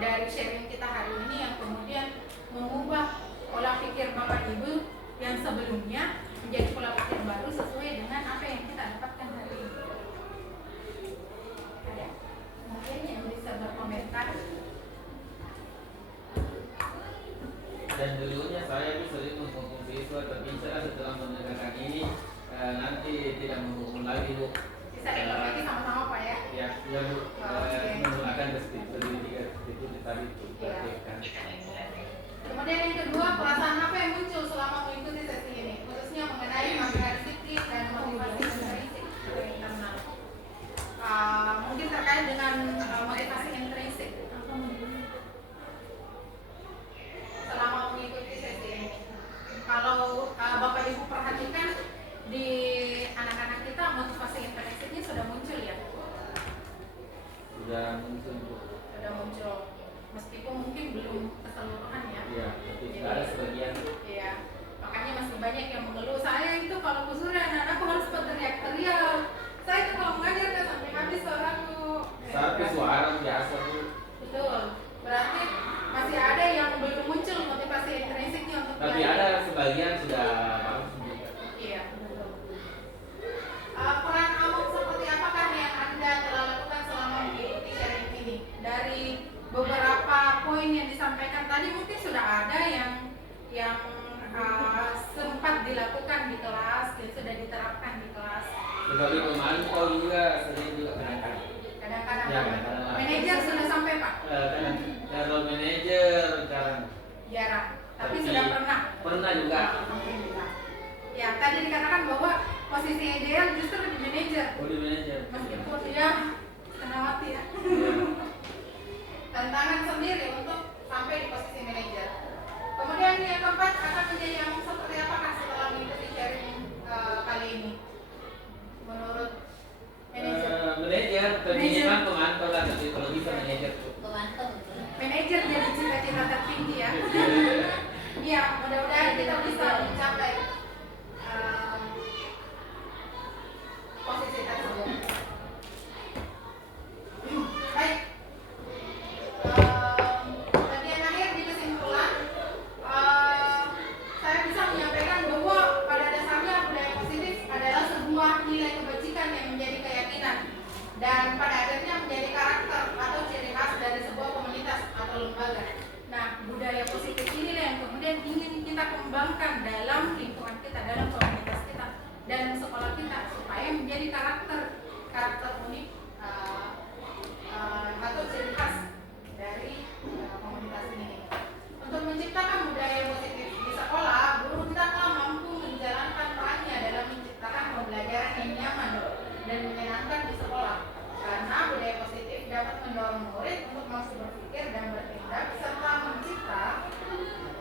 dari sharing kita hari ini yang kemudian mengubah pola pikir Bapak Ibu yang sebelumnya menjadi pola pikir baru sesuai dengan apa yang kita dapatkan hari ini? Ada? Mungkin yang bisa berkomentar. Dan dulunya saya sering menghukum siswa, tapi setelah mendengarkan ini nanti tidak menghukum lagi, Bu. Bisa ikut lagi sama-sama Pak ya? Ya Bu, menggunakan segitiga itu tadi itu. Kemudian yang kedua, perasaan apa yang muncul selama mengikuti sesi ini, khususnya mengenai makna disiplin dan motivasi intrinsik internal. di pemantau juga sering juga kadang-kadang. Kadang-kadang Ya, kadang-kadang. manajer sudah sampai Pak? Kalau manajer jarang. Jarang, tapi sudah pernah. Pernah juga. Alhamdulillah. Ya, tadi dikatakan bahwa posisi ideal justru di manajer. Oh, di manajer. Meskipun dia setengah mati ya. Tantangan sendiri untuk sampai di posisi manajer. Kemudian yang keempat akan menjadi yang seperti apakah setelah mengikuti sharing kali ini? Menurut manajer? Manajer, minimal pemantau lah, tapi kalau bisa manajer tuh. Manajer jadi cita-cita tertinggi ya. Iya, mudah-mudahan kita bisa mencapai posisi tersebut. Baik. Bagian akhir di kesimpulan, saya bisa menyampaikan bahwa pada dasarnya budaya positif adalah sebuah nilai kebajikan yang menjadi keyakinan dan pada akhirnya menjadi karakter atau ciri khas dari sebuah komunitas atau lembaga. Nah, budaya positif inilah yang kemudian ingin kita kembangkan dalam lingkungan kita, dalam komunitas kita, dalam sekolah kita supaya menjadi karakter unik atau ciri khas dari komunitas ini. Untuk menciptakan budaya positif di sekolah, guru kita telah mampu menjalankan perannya dalam menciptakan pembelajaran yang nyaman dan menyenangkan di sekolah. Karena budaya positif dapat mendorong murid untuk masih berpikir dan bertindak serta mencipta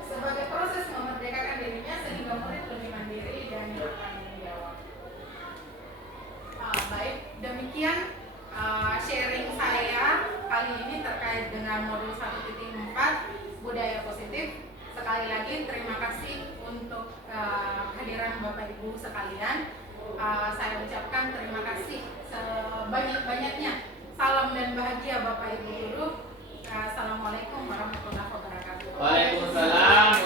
sebagai proses memerdekakan dirinya sehingga murid lebih mandiri dan bertanggung jawab. Baik, demikian sharing saya kali ini terkait dengan modul 1.4 budaya positif. Sekali lagi terima kasih untuk kehadiran Bapak Ibu sekalian. Saya ucapkan terima kasih sebanyak-banyaknya. Salam dan bahagia Bapak Ibu guru. Assalamualaikum warahmatullahi wabarakatuh. Waalaikumsalam